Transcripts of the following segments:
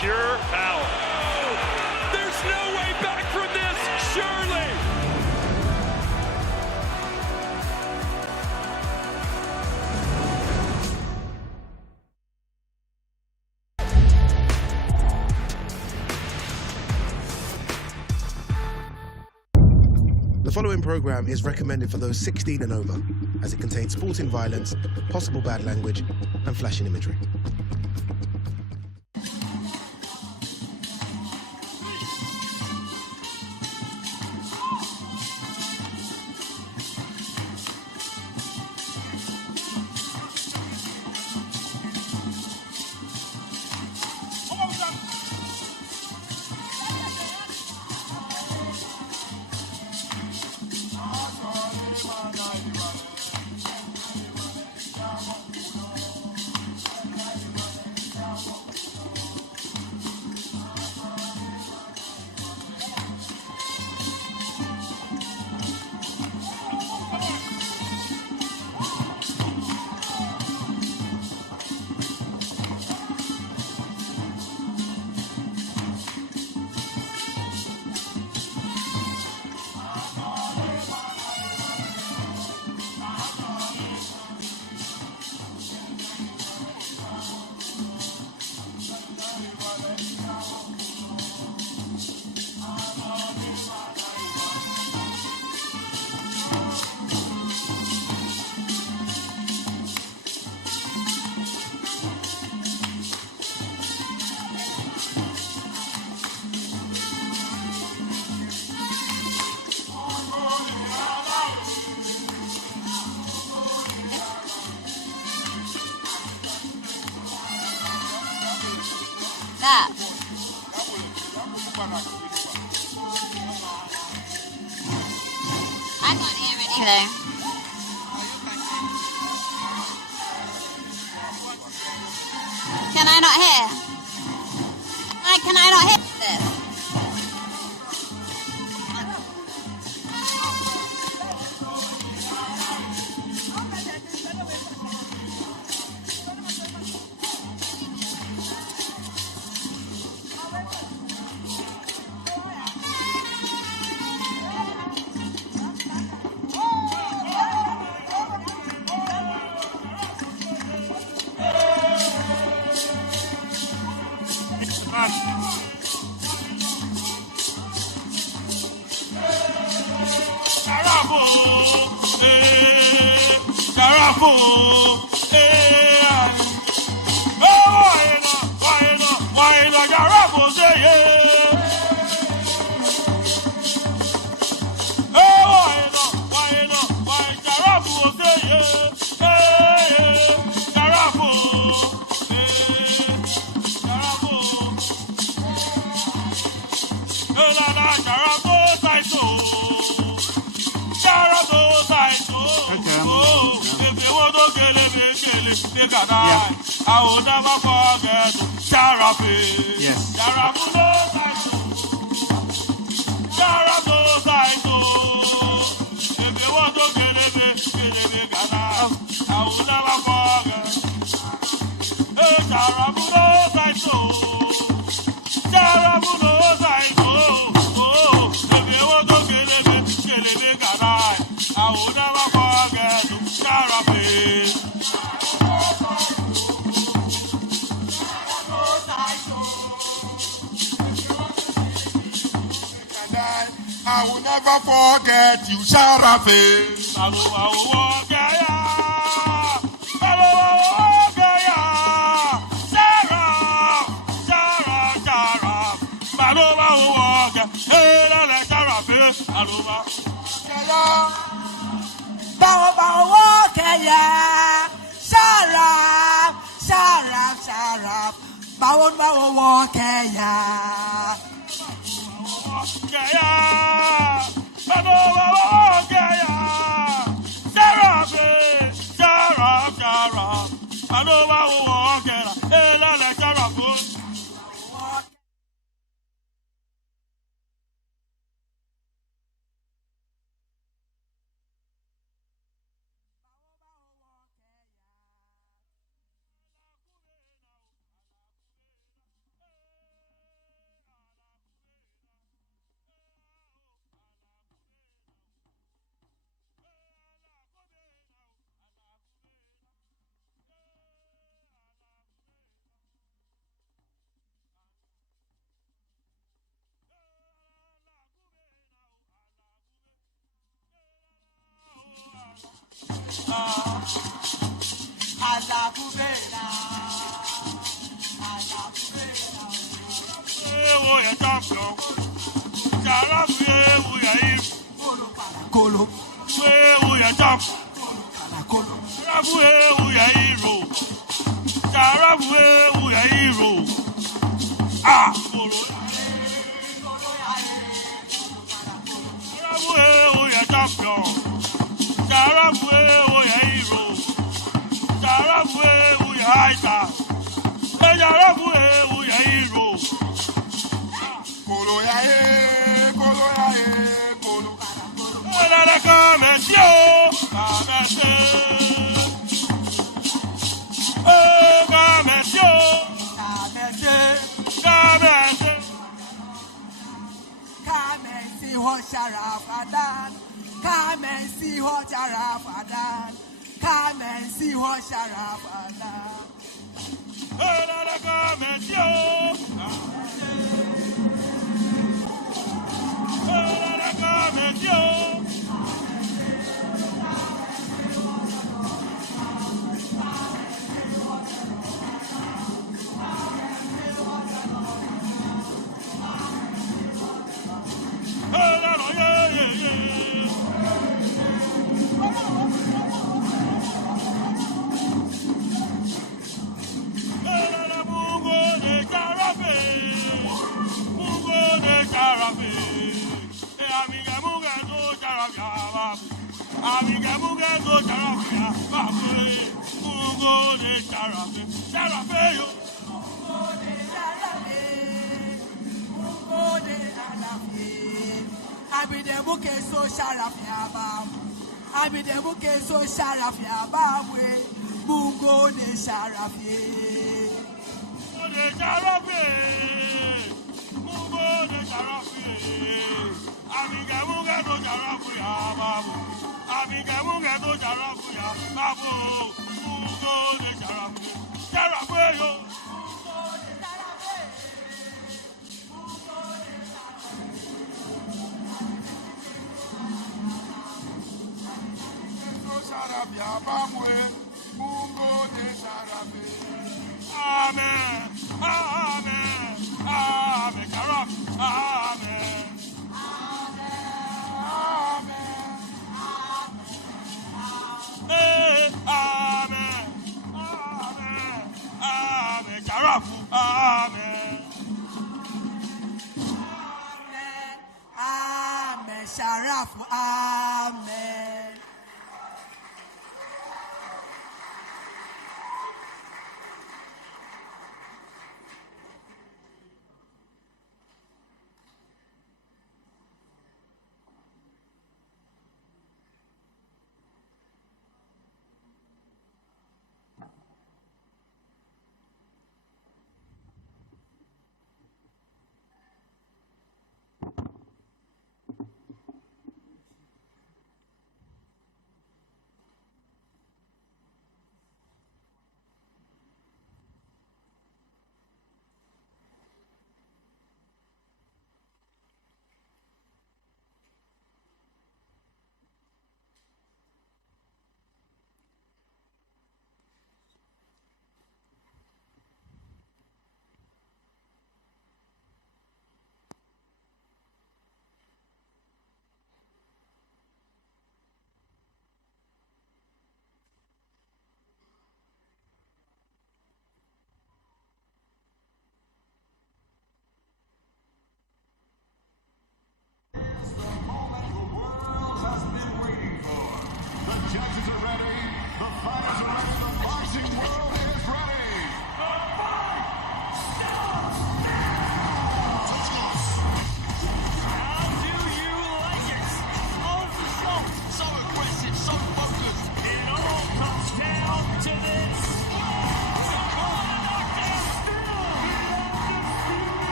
Pure power. There's no way back from this, surely. The following program is recommended for those 16 and over, as it contains sporting violence, possible bad language, and flashing imagery. I can't hear anything. Can I not hear? Can I not hear this? I will never forget Sharafi. Yes. Sharafu knows I do. Sharafu knows I do. If you want to get it, Ghana. I will never forget. Hey, Sharafu knows I do. Sharafu knows I do. Oh, if you want to get it, Ghana. I will never forget Sharafi. I will never forget you, Sharafi.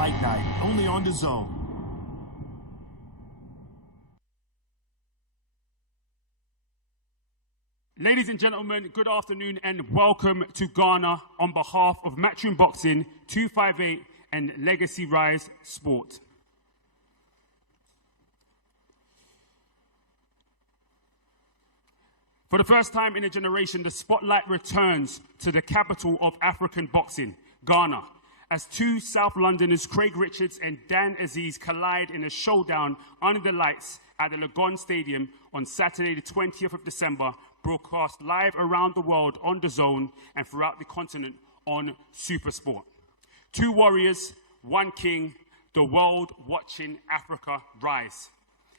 Fight Night, only on DAZN. Ladies and gentlemen, good afternoon and welcome to Ghana on behalf of Matchroom Boxing, 258 and Legacy Rise Sport. For the first time in a generation, the spotlight returns to the capital of African boxing, Ghana, as two South Londoners, Craig Richards and Dan Azeez, collide in a showdown under the lights at the Legon Stadium on Saturday, the 20th of December, broadcast live around the world on DAZN and throughout the continent on SuperSport. Two warriors, one king, the world watching Africa rise.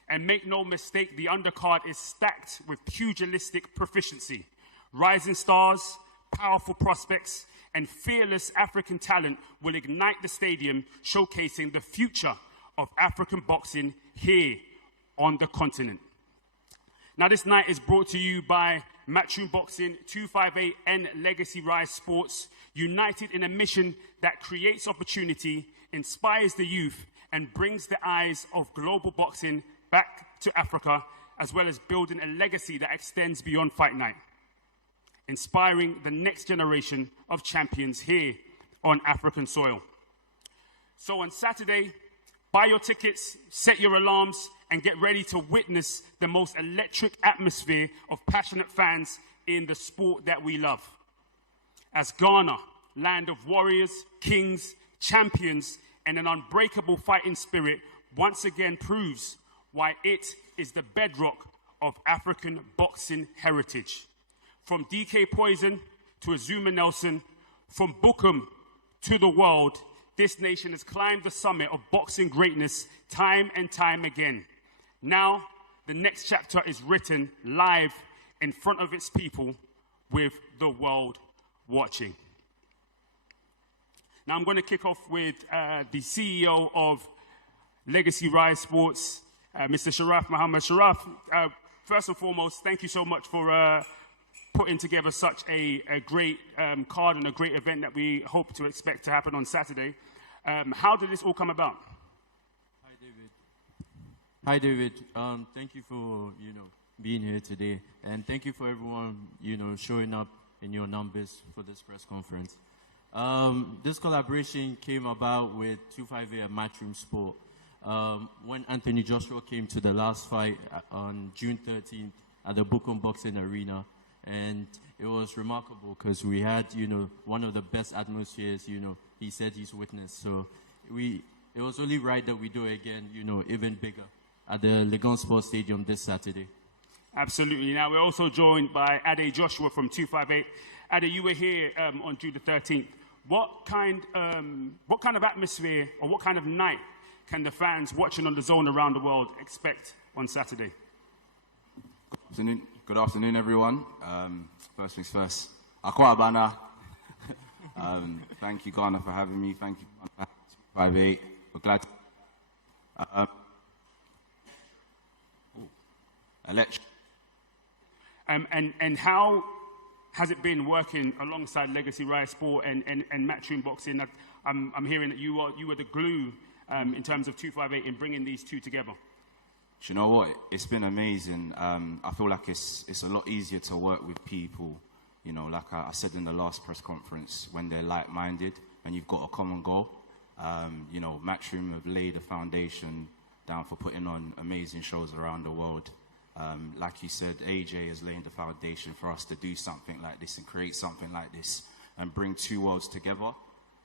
And make no mistake, the undercard is stacked with pugilistic proficiency. Rising stars, powerful prospects, and fearless African talent will ignite the stadium, showcasing the future of African boxing here on the continent. Now, this night is brought to you by Matchroom Boxing, 258, and Legacy Rise Sports, united in a mission that creates opportunity, inspires the youth, and brings the eyes of global boxing back to Africa, as well as building a legacy that extends beyond Fight Night, inspiring the next generation of champions here on African soil. So on Saturday, buy your tickets, set your alarms, and get ready to witness the most electric atmosphere of passionate fans in the sport that we love. As Ghana, land of warriors, kings, champions, and an unbreakable fighting spirit, once again proves why it is the bedrock of African boxing heritage. From DK Poison to Azuma Nelson, from Bukum to the world, this nation has climbed the summit of boxing greatness time and time again. Now, the next chapter is written live in front of its people with the world watching. Now, I'm going to kick off with the CEO of Legacy Rise Sports, Mr. Sharaf Muhammad. Sharaf, first and foremost, thank you so much for putting together such a great card and a great event that we hope to expect to happen on Saturday. How did this all come about? Hi, David. Thank you for, being here today. And thank you for everyone, showing up in your numbers for this press conference. This collaboration came about with 258 and Matchroom Sport. When Anthony Joshua came to the last fight on June 13th at the Bukum Boxing Arena, and it was remarkable because we had, one of the best atmospheres, he said he's witnessed. So it was only right that we do it again, even bigger at the Legon Sports Stadium this Saturday. Absolutely. Now, we're also joined by Ade Joshua from 258. Ade, you were here on June the 13th. What kind of atmosphere or what kind of night can the fans watching on DAZN around the world expect on Saturday? Good afternoon, everyone. First things first, Accra Bana. Thank you, Ghana, for having me. Thank you, 258. We're glad to... And how has it been working alongside Legacy Rise Sport and Matchroom Boxing? I'm hearing that you were the glue in terms of 258 in bringing these two together. Do you know what? It's been amazing. I feel like it's a lot easier to work with people, like I said in the last press conference, when they're like-minded and you've got a common goal. Matchroom have laid a foundation down for putting on amazing shows around the world. Like you said, AJ is laying the foundation for us to do something like this and create something like this and bring two worlds together.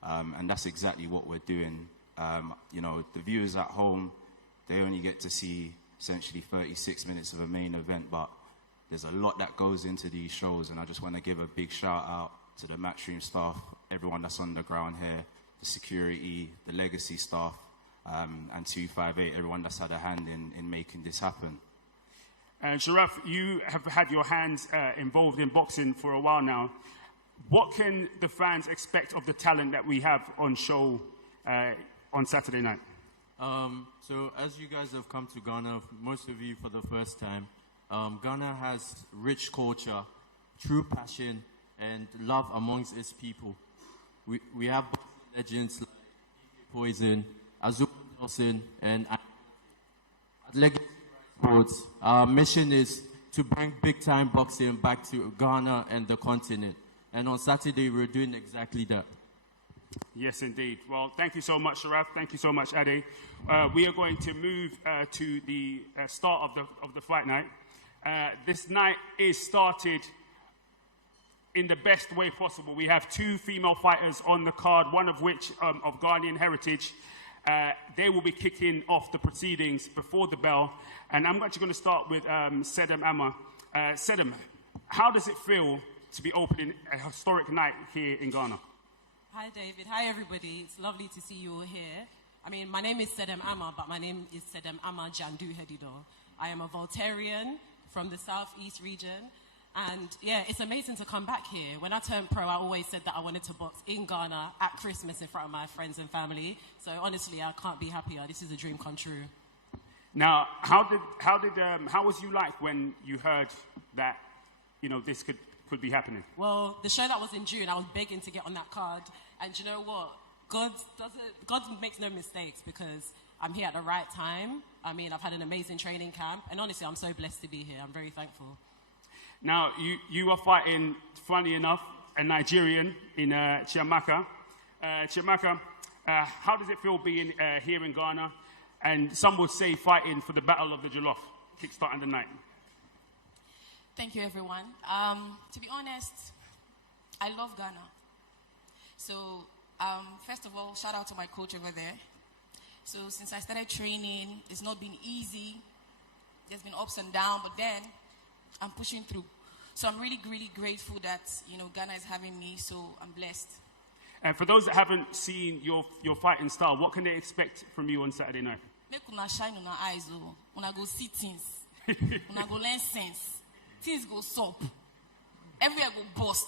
And that's exactly what we're doing. The viewers at home, they only get to see essentially 36 minutes of a main event, but there's a lot that goes into these shows, and I just want to give a big shout out to the Matchroom staff, everyone that's on the ground here, the security, the Legacy staff, and 258, everyone that's had a hand in making this happen. And Sharaf, you have had your hands involved in boxing for a while now. What can the fans expect of the talent that we have on show on Saturday night? So as you guys have come to Ghana, most of you for the first time, Ghana has rich culture, true passion, and love amongst its people. We have legends like Poison, Azuma Nelson, and at Legacy Sports, our mission is to bring big-time boxing back to Ghana and the continent. And on Saturday, we're doing exactly that. Yes, indeed. Well, thank you so much, Sharaf. Thank you so much, Ade. We are going to move to the start of the fight night. This night is started in the best way possible. We have 2 female fighters on the card, one of which of Ghanaian heritage. They will be kicking off the proceedings before the bell. And I'm actually going to start with Sedem Amma. Sedem, how does it feel to be opening a historic night here in Ghana? Hi, David. Hi, everybody. It's lovely to see you all here. I mean, my name is Sedem Amma, but my name is Sedem Amma Jandu Hedido. I am a Voltarian from the Southeast region. And yeah, it's amazing to come back here. When I turned pro, I always said that I wanted to box in Ghana at Christmas in front of my friends and family. So honestly, I can't be happier. This is a dream come true. Now, how was you like when you heard that, you know, this could be happening? Well, the show that was in June, I was begging to get on that card. And you know what? God makes no mistakes, because I'm here at the right time. I mean, I've had an amazing training camp. And honestly, I'm so blessed to be here. I'm very thankful. Now, you are fighting, funny enough, a Nigerian in Chiamaka. Chiamaka, how does it feel being here in Ghana? And some would say fighting for the Battle of the Jollof, kickstarting the night. Thank you, everyone. To be honest, I love Ghana. So, first of all, shout out to my coach over there. So, since I started training, it's not been easy. There's been ups and downs, but then I'm pushing through. So I'm really, really grateful that, you know, Ghana is having me, so I'm blessed. And for those that haven't seen your fighting style, what can they expect from you on Saturday night? Make una shine una eyes, oh. Una go see things. Una go learn sense. Things go soap. Everywhere go bust.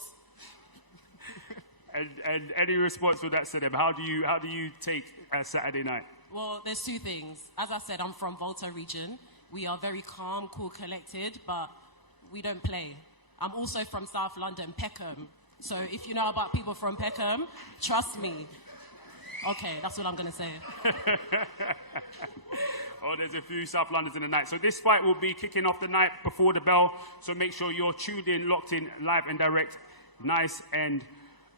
And any response to that, Sedem? How do you take Saturday night? Well, there's 2 things. As I said, I'm from Volta region. We are very calm, cool, collected, but we don't play. I'm also from South London, Peckham. So if you know about people from Peckham, trust me. Okay, that's what I'm going to say. Oh, there's a few South Londoners in the night. So this fight will be kicking off the night before the bell. So make sure you're tuned in, locked in, live and direct, nice and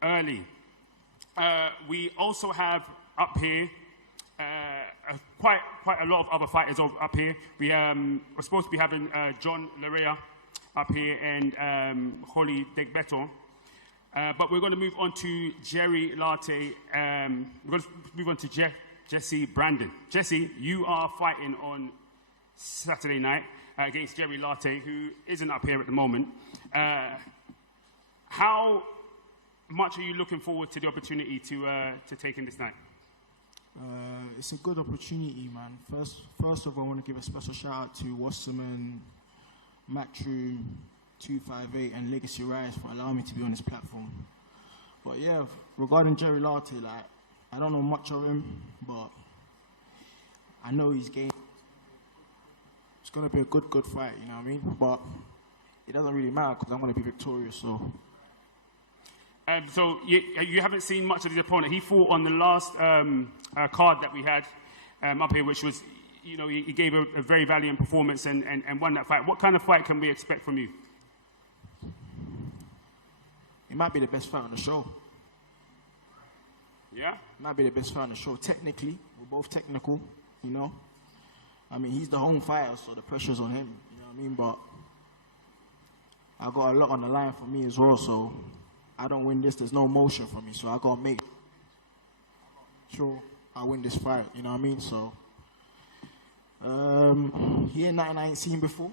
early. We also have up here quite a lot of other fighters up here. We're supposed to be having John Larea up here and Holly Degbeto. But we're going to move on to Jerry Latte. We're going to move on to Jesse Brandon. Jesse, you are fighting on Saturday night against Jerry Latte, who isn't up here at the moment. How much are you looking forward to the opportunity to take in this night? It's a good opportunity, man. First of all, I want to give a special shout out to Wasserman, Matchroom, 258, and Legacy Rise for allowing me to be on this platform. But yeah, regarding Jerry Latte, like, I don't know much of him, but I know his game. It's gonna be a good fight, you know what I mean? But it doesn't really matter because I'm gonna be victorious. So. So you haven't seen much of his opponent. He fought on the last card that we had up here, which was, you know, he gave a very valiant performance and won that fight. What kind of fight can we expect from you? It might be the best fight on the show. Yeah? It might be the best fight on the show. Technically, we're both technical, you know. I mean, he's the home fighter, so the pressure's on him, you know what I mean? But I got a lot on the line for me as well, so I don't win this, there's no motion for me, so I gotta make sure I win this fight, you know what I mean? So, he ain't nothing I ain't seen before.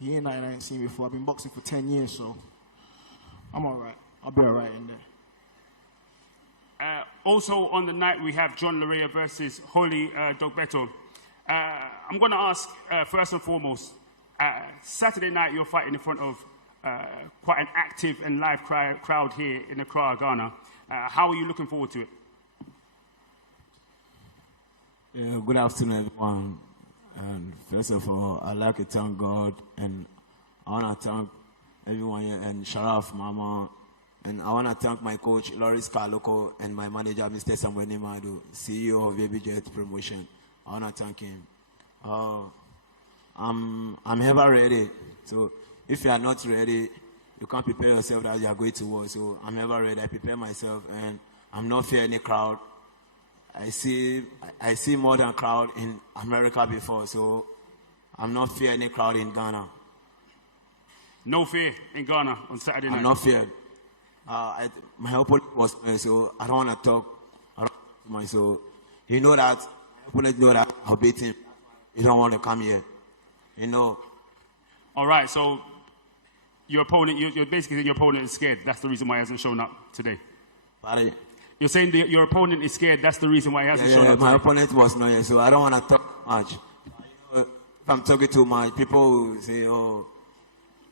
I've been boxing for 10 years, so I'm alright. I'll be alright in there. Also on the night, we have John Larea versus Holly Dogbeto. I'm going to ask, first and foremost, Saturday night you're fighting in front of quite an active and live crowd here in Accra, Ghana. How are you looking forward to it? Yeah, good afternoon, everyone. And first of all, I'd like to thank God, and I want to thank everyone here, and Sharaf, Mama, and I want to thank my coach, Loris Kaloko, and my manager, Mr. Samuel Nimadu, CEO of Baby Jet Promotion. I want to thank him. I'm ever ready. So if you are not ready, you can't prepare yourself that you are going to war. So I'm ever ready. I prepare myself, and I'm not fear any crowd. I see more than crowd in America before, so I'm not fear any crowd in Ghana. No fear in Ghana on Saturday night? I'm not feared. My opponent was so I don't want to talk. So you know that my opponent know that I'll beat him. He don't want to come here. You know. All right, so your opponent, you're basically saying your opponent is scared. That's the reason why he hasn't shown up today. Pardon? You're saying that your opponent is scared. That's the reason why he hasn't shown up My today. opponent was not here, so I don't want to talk much. If I'm talking too much, people will say, "Oh,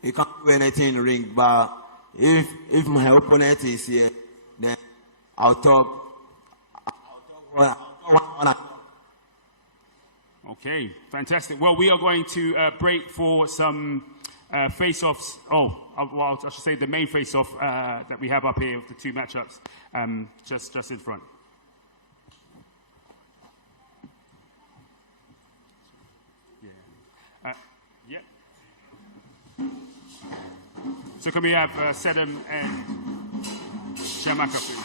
you can't do anything in the ring." But if my opponent is here, then I'll talk. Okay, fantastic. Well, we are going to break for some face-offs. Well, I should say the main face-off that we have up here of the two matchups, just in front. Yeah. So can we have Sedem and Shamaka, please?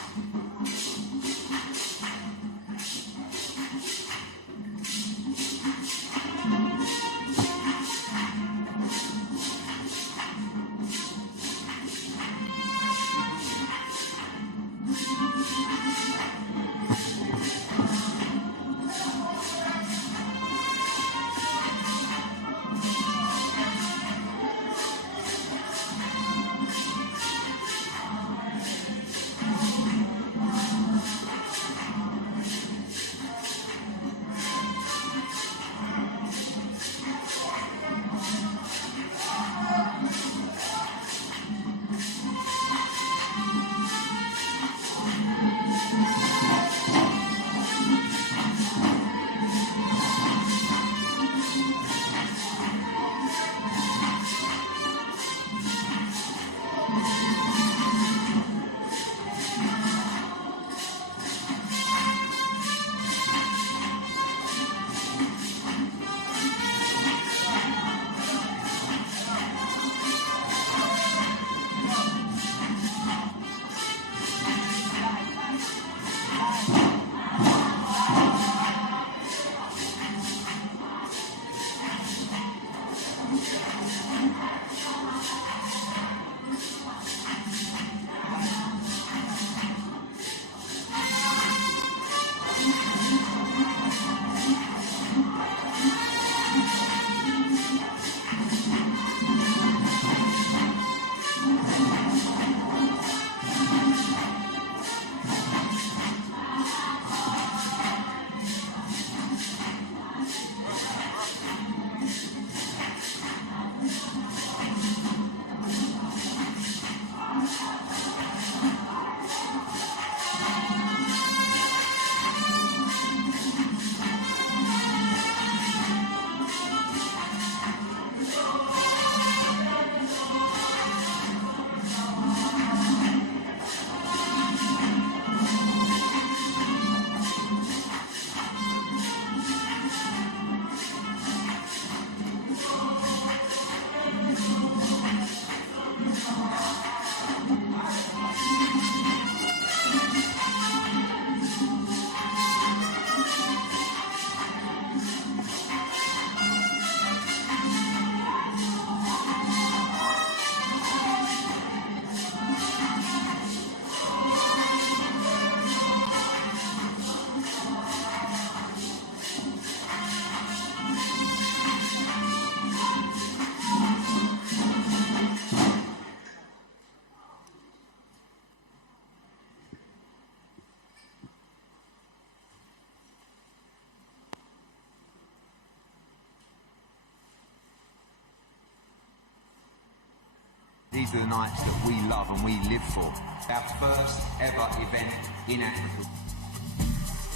These are the nights that we love and we live for. Our first ever event in Africa.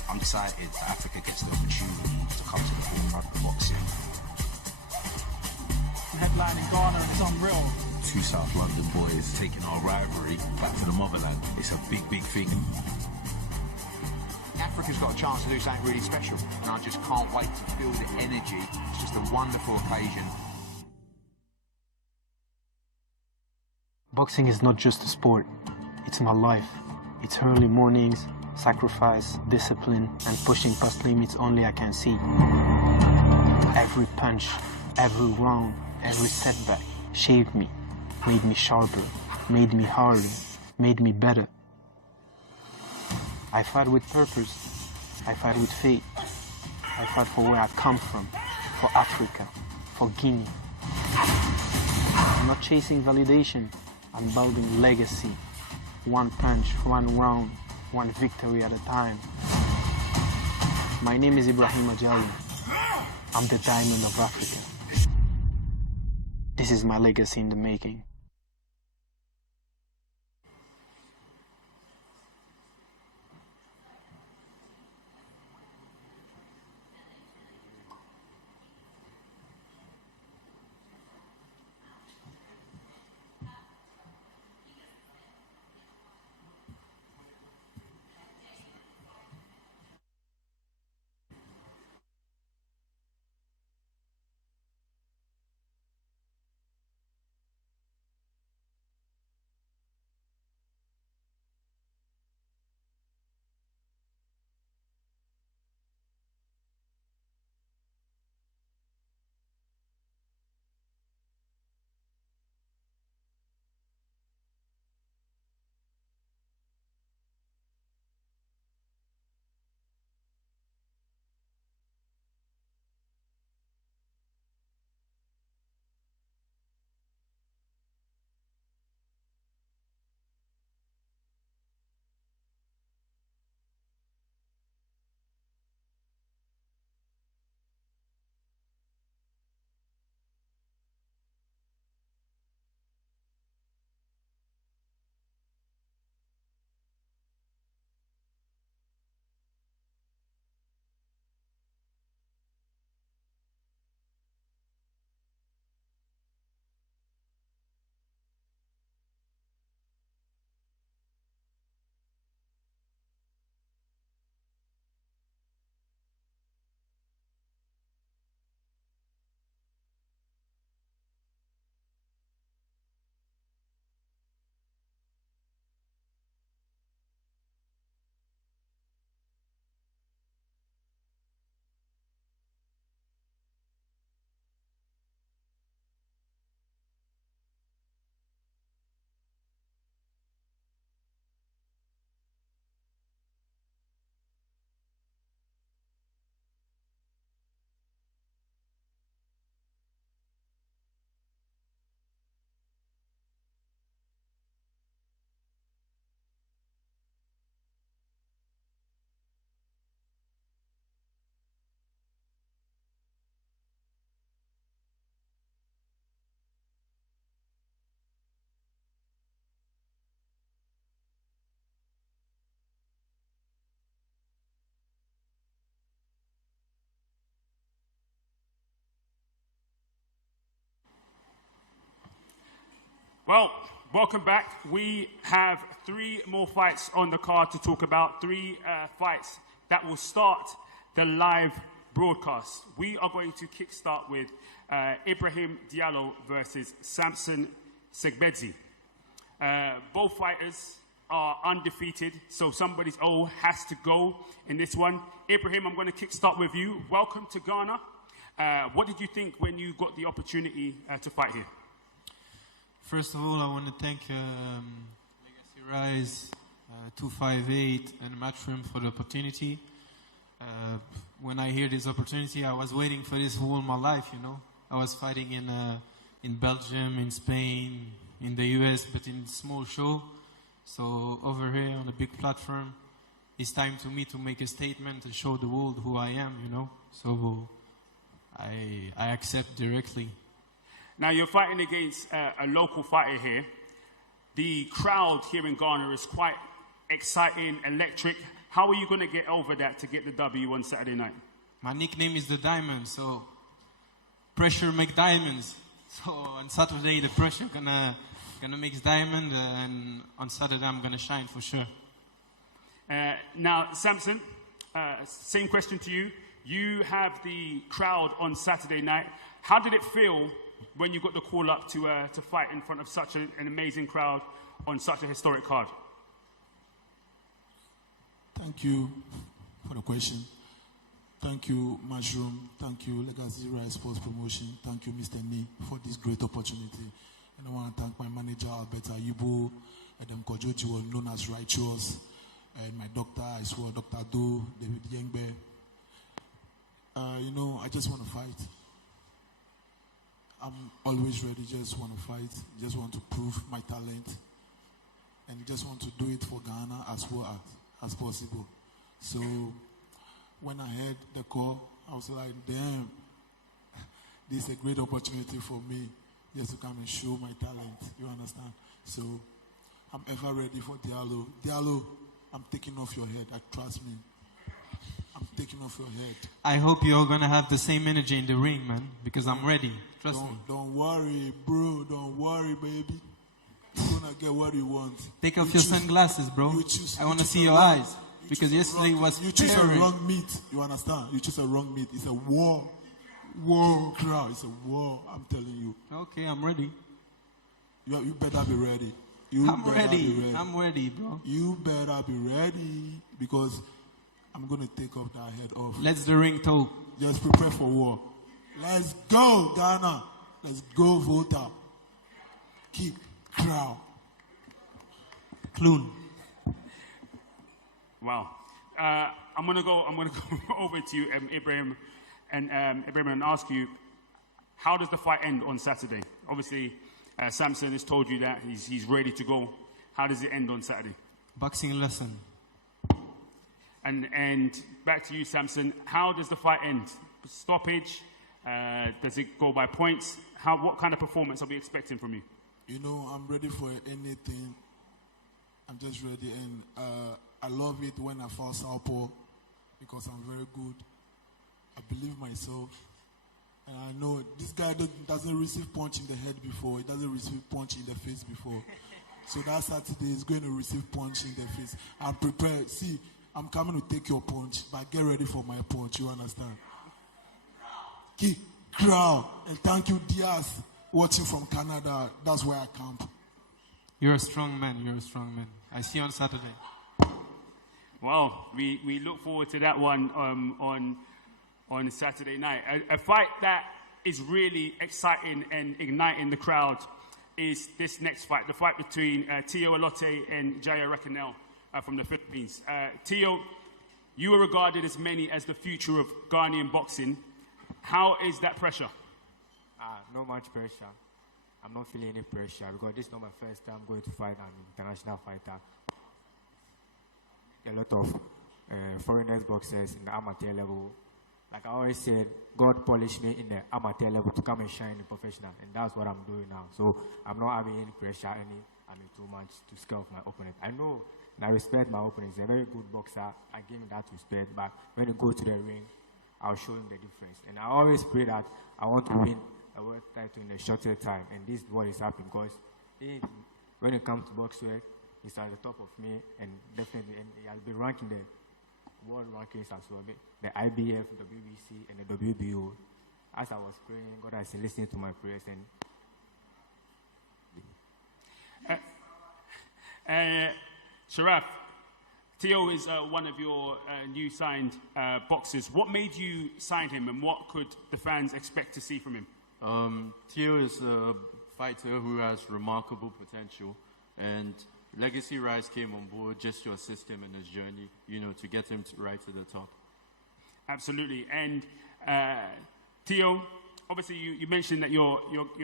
I'm excited that Africa gets the opportunity to come to the forefront of boxing. Headline in Ghana, it's unreal. Two South London boys taking our rivalry back to the motherland. It's a big, big thing. Africa's got a chance to do something really special, and I just can't wait to feel the energy. It's just a wonderful occasion. Boxing is not just a sport, it's my life. It's early mornings, sacrifice, discipline, and pushing past limits only I can see. Every punch, Every round, every setback shaped me, made me sharper, made me harder, made me better. I fight with purpose, I fight with faith. I fight for where I come from, for Africa, for Guinea. I'm not chasing validation, I'm building legacy. One punch, one round, one victory at a time. My name is Ibrahim Ajali. I'm the diamond of Africa. This is my legacy in the making. Well, welcome back. We have 3 more fights on the card to talk about. 3 fights that will start the live broadcast. We are going to kickstart with Ibrahim Diallo versus Samson Segbedzi. Both fighters are undefeated, so somebody's O has to go in this one. Ibrahim, I'm going to kickstart with you. Welcome to Ghana. What did you think when you got the opportunity to fight here? First of all, I want to thank Legacy Rise, 258, and Matchroom for the opportunity. When I hear this opportunity, I was waiting for this all my life, you know. I was fighting in Belgium, in Spain, in the US, but in small show. So over here on a big platform, it's time to me to make a statement and show the world who I am, you know. So I accept directly. Now, you're fighting against a local fighter here. The crowd here in Ghana is quite exciting, electric. How are you going to get over that to get the W on Saturday night? My nickname is the Diamond, so pressure make diamonds. So on Saturday, the pressure gonna make diamond, and on Saturday, I'm gonna shine for sure. Now, Samson, same question to you. You have the crowd on Saturday night. How did it feel when you got the call up to fight in front of such an amazing crowd on such a historic card? Thank you for the question. Thank you, Mushroom. Thank you, Legacy Rise Sports Promotion. Thank you, Mr. Nee, for this great opportunity. And I want to thank my manager, Alberta Yibo, Adam Kojoji, known as Righteous, and my doctor, I swear, Dr. Do, David Yengbe. I just want to fight. I'm always ready, just want to fight, just want to prove my talent, and just want to do it for Ghana as well as possible. So when I heard the call, I was like, damn, this is a great opportunity for me just to come and show my talent, you understand? So I'm ever ready for Diallo. Diallo, I'm taking off your head, trust me. I'm taking off your head. I hope you're going to have the same energy in the ring, man, because I'm ready. Trust me. Don't worry, bro. Don't worry, baby. You're going to get what you want. Take off your sunglasses, bro. I want to see your eyes. Because yesterday was You choose a wrong meat. You understand? You choose a wrong meat. It's a war. War crowd. It's a war. I'm telling you. Okay, I'm ready. You better be ready. I'm ready. I'm ready, bro. You better be ready. Because I'm going to take off that head off. Let's the ring talk. Just prepare for war. Let's go, Ghana. Let's go, Volta. Keep crowd. Clune. Wow. I'm gonna go over to you, Ibrahim, and ask you, how does the fight end on Saturday? Obviously, Samson has told you that he's ready to go. How does it end on Saturday? Boxing lesson. And back to you, Samson. How does the fight end? Stoppage? Does it go by points? What kind of performance are we expecting from you? I'm ready for anything. I'm just ready, and I love it when I fall southpaw because I'm very good. I believe myself, and I know this guy doesn't receive punch in the head before. He doesn't receive punch in the face before. So that Saturday he's going to receive punch in the face. I'm prepared. See, I'm coming to take your punch, but get ready for my punch. You understand? Keep crowd, and thank you, Diaz, watching from Canada. That's where I camp. You're a strong man. You're a strong man. I see you on Saturday. Well, we look forward to that one on Saturday night. A fight that is really exciting and igniting the crowd is this next fight, the fight between Tio Alote and Jaya Rakanel from the Philippines. Tio, you are regarded as many as the future of Ghanaian boxing. How is that pressure? Not much pressure. I'm not feeling any pressure because this is not my first time going to fight an international fighter. A lot of foreigners boxers in the amateur level. Like I always said, God polished me in the amateur level to come and shine in the professional, and that's what I'm doing now. So I'm not having any pressure, too much to scare off my opponent. I know and I respect my opponent. He's a very good boxer. I give him that respect, but when you go to the ring, I'll show him the difference. And I always pray that I want to win a world title in a shorter time, and this is what is happening because when it comes to boxing, he's at the top of me, and definitely, and I'll be ranking the world rankings as well, the IBF, the BBC, and the WBO. As I was praying, God has been listening to my prayers. And Sharaf, Tio is one of your new signed boxers. What made you sign him, and what could the fans expect to see from him? Tio is a fighter who has remarkable potential, and Legacy Rise came on board just to assist him in his journey, to get him right to the top. Absolutely. And Tio, obviously you mentioned that your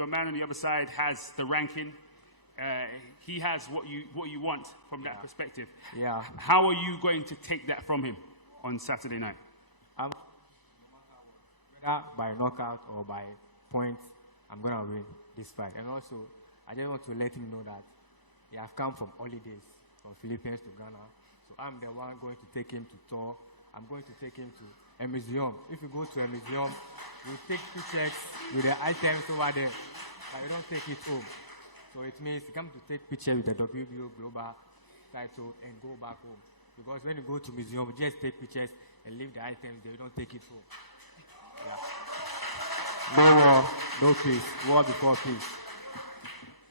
man on the other side has the ranking. He has what you want from that perspective. Yeah. How are you going to take that from him on Saturday night? Whether by knockout or by points, I'm going to win this fight. And also, I just want to let him know that he has come from holidays from Philippines to Ghana. So I'm the one going to take him to tour. I'm going to take him to a museum. If you go to a museum, you take pictures with the items over there, but you don't take it home. So it means you come to take pictures with the WBO global title and go back home. Because when you go to museum, you just take pictures and leave the items there. You don't take it home. Yeah. No war, no peace. War before peace.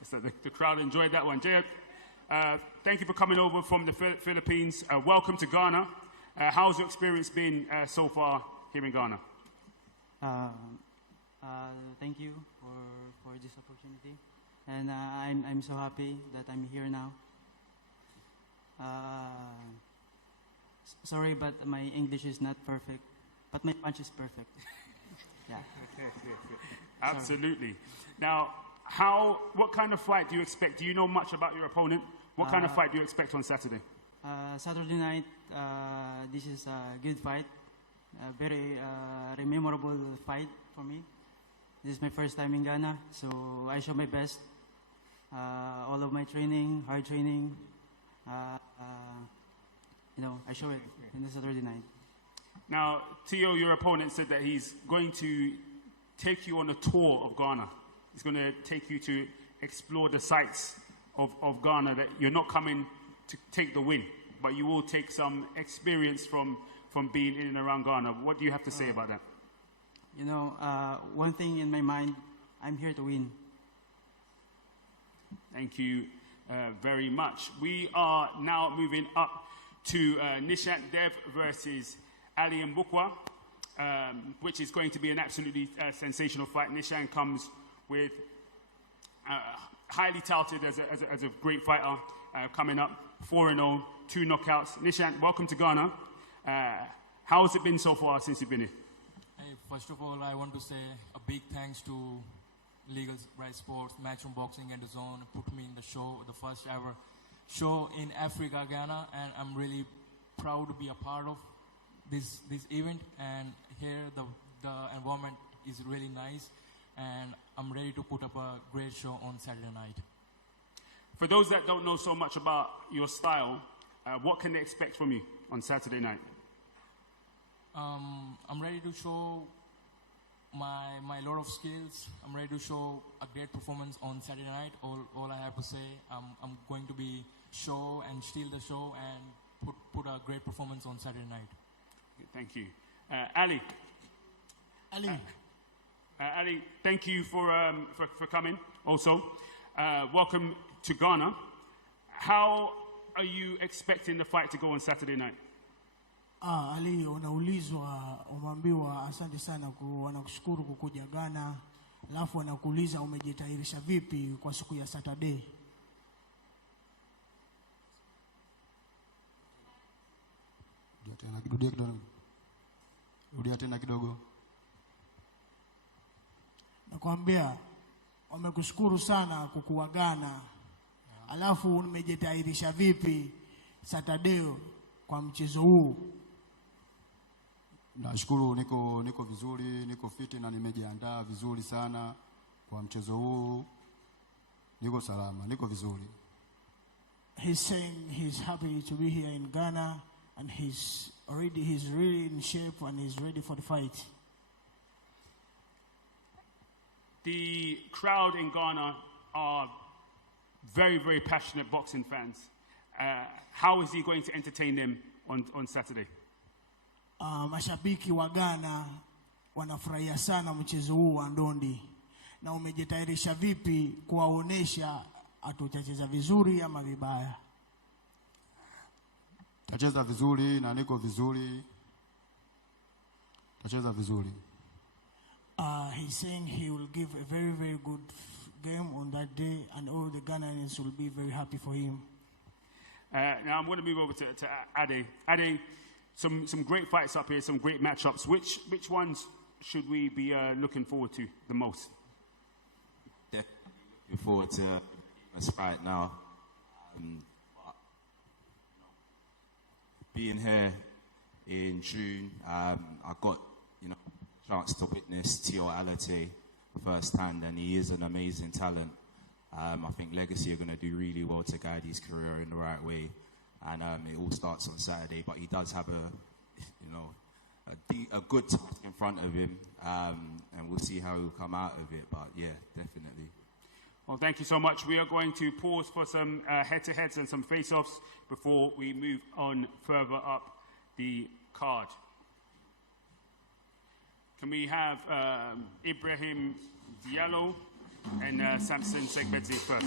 So the crowd enjoyed that one. Jay, thank you for coming over from the Philippines. Welcome to Ghana. How's your experience been so far here in Ghana? Thank you for this opportunity, and I'm so happy that I'm here now. Sorry, but my English is not perfect, but my punch is perfect. Yeah. Absolutely. Now, what kind of fight do you expect? Do you know much about your opponent? What kind of fight do you expect on Saturday? Saturday night, this is a good fight, a very memorable fight for me. This is my first time in Ghana, so I show my best. All of my training, hard training, I show it in the Saturday night. Now, Tio, your opponent said that he's going to take you on a tour of Ghana. He's going to take you to explore the sights of Ghana, that you're not coming to take the win, but you will take some experience from being in and around Ghana. What do you have to say about that? One thing in my mind, I'm here to win. Thank you very much. We are now moving up to Nishant Dev versus Ali Mbukwa, which is going to be an absolutely sensational fight. Nishant comes with highly touted as a great fighter, coming up 4-0, 2 knockouts. Nishant, welcome to Ghana. How has it been so far since you've been here? Hey, first of all, I want to say a big thanks to Legal Right Sports, Matchroom Boxing and DAZN, put me in the show, the first ever show in Africa, Ghana, and I'm really proud to be a part of this event. And here the environment is really nice, and I'm ready to put up a great show on Saturday night. For those that don't know so much about your style, what can they expect from you on Saturday night? I'm ready to show my lot of skills. I'm ready to show a great performance on Saturday night. All I have to say, I'm going to be show and steal the show and put a great performance on Saturday night. Thank you. Ali. Ali, thank you for coming also. Welcome to Ghana. How are you expecting the fight to go on Saturday night? Ali, unaulizwa, umeambiwa asante sana wanakushukuru kukuja Ghana, alafu wanakuuliza umejitayarisha vipi kwa siku ya Saturday. Rudia tena kidogo. Nakwambia wamekushukuru sana kukuwa Ghana, alafu umejitayarisha vipi Saturday kwa mchezo huu? Nashukuru, niko vizuri, niko fiti na nimejiandaa vizuri sana kwa mchezo huu. Niko salama, niko vizuri. He's saying he's happy to be here in Ghana, and he's really in shape and he's ready for the fight. The crowd in Ghana are very, very passionate boxing fans. How is he going to entertain them on Saturday? Mashabiki wa Ghana wanafurahia sana mchezo huu wa ndondi. Na umejitayarisha vipi kuwaonesha atacheza vizuri ama vibaya? Tacheza vizuri na niko vizuri. Tacheza vizuri. He's saying he will give a very, very good game on that day, and all the Ghanaians will be very happy for him. Now I'm going to move over to Ade. Ade, some great fights up here, some great matchups. Which ones should we be looking forward to the most? Looking forward to this fight now. Being here in June, I got a chance to witness Tio Alate firsthand, and he is an amazing talent. I think Legacy are going to do really well to guide his career in the right way, and it all starts on Saturday. But he does have a good task in front of him, and we'll see how he'll come out of it. But yeah, definitely. Well, thank you so much. We are going to pause for some head-to-heads and some face-offs before we move on further up the card. Can we have Ibrahim Diallo and Samson Segbedzi first?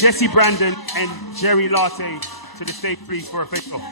Jesse Brandon and Jerry Latte to the stage, please, for a face-off.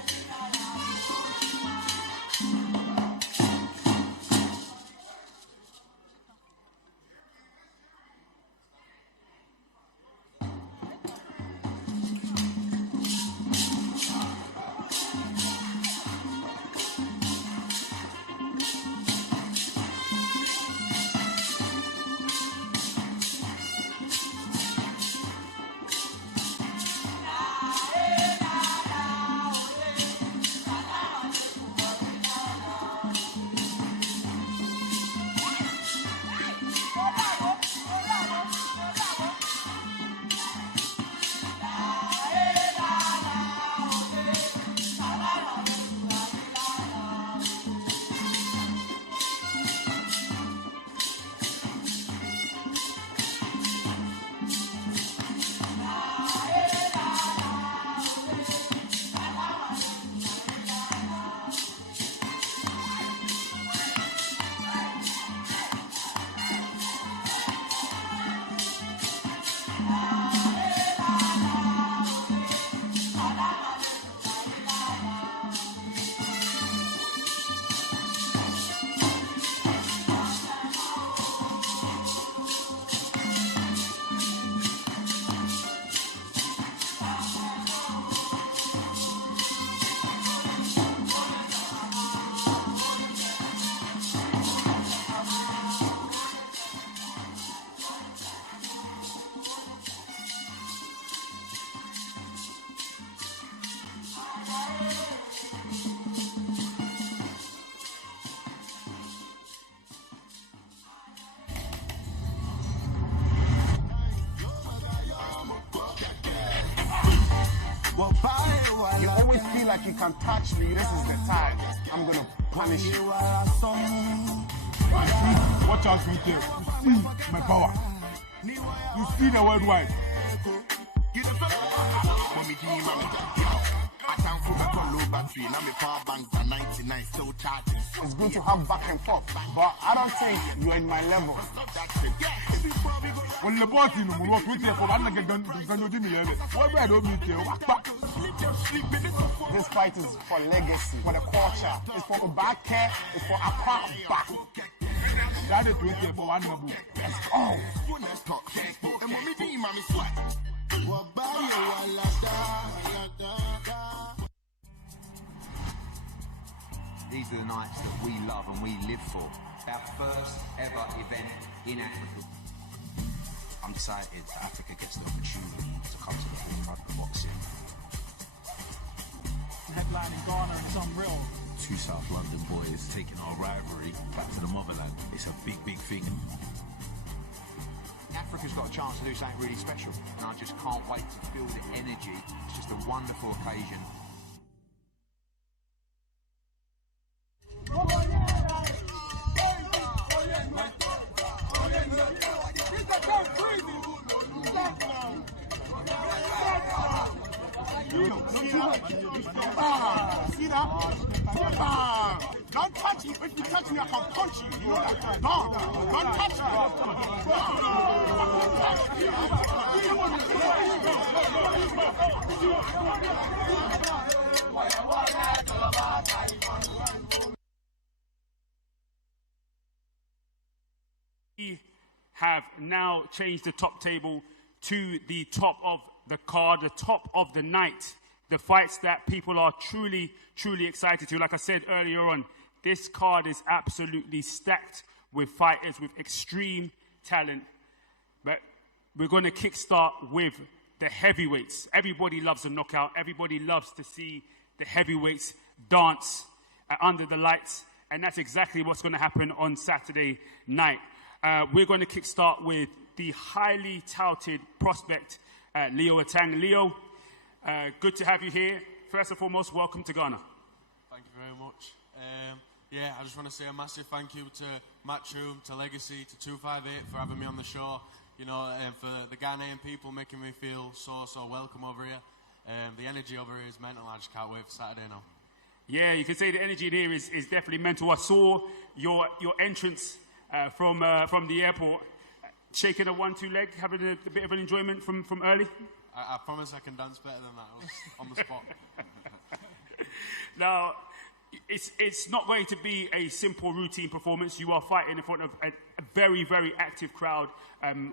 You always feel like you can touch me. This is the time. I'm gonna punish you. Watch out with them. You see my power. You see the worldwide. It's good to have back and forth, but I don't think you're in my level. When the boss in the world, we take for one again, This fight is for legacy, for the culture. It's for Obake, it's for Accra. That is for one. Let's go. These are the nights that we love and we live for. Our first ever event in Africa. I'm excited that Africa gets the opportunity to come to the forefront of boxing. Headline in Ghana and it's unreal. Two South London boys taking our rivalry back to the motherland. It's a big, big thing. Africa's got a chance to do something really special, and I just can't wait to feel the energy. It's just a wonderful occasion. See that? Don't touch me. If you touch me, I can punch you. You know that? Don't touch We have now changed the top table to the top of the card, the top of the night. The fights that people are truly, truly excited to. Like I said earlier on, this card is absolutely stacked with fighters with extreme talent. But we're going to kickstart with the heavyweights. Everybody loves a knockout. Everybody loves to see the heavyweights dance under the lights. And that's exactly what's going to happen on Saturday night. We're going to kickstart with the highly touted prospect, Leo Atang. Leo, good to have you here. First and foremost, welcome to Ghana. Thank you very much. Yeah, I just want to say a massive thank you to Matchroom, to Legacy, to 258 for having me on the show. You know, and for the Ghanaian people making me feel so welcome over here. The energy over here is mental. I just can't wait for Saturday now. Yeah, you can say the energy in here is definitely mental. I saw your entrance from the airport, shaking a 1-2 leg, having a bit of an enjoyment from early. I promise I can dance better than that. I was on the spot. Now, it's not going to be a simple routine performance. You are fighting in front of a very, very active crowd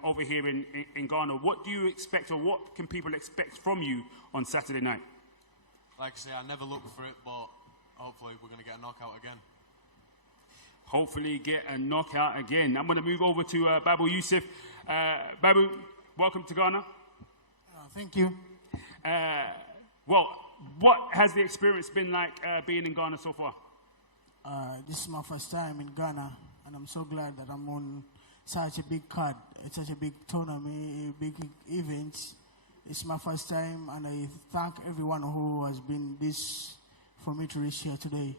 over here in Ghana. What do you expect, or what can people expect from you on Saturday night? Like I say, I never look for it, but hopefully we're going to get a knockout again. Hopefully get a knockout again. I'm going to move over to Babu Yusuf. Babu, welcome to Ghana. Thank you. Well, what has the experience been like being in Ghana so far? This is my first time in Ghana, and I'm so glad that I'm on such a big card. It's such a big tournament, a big event. It's my first time, and I thank everyone who has been this for me to reach here today.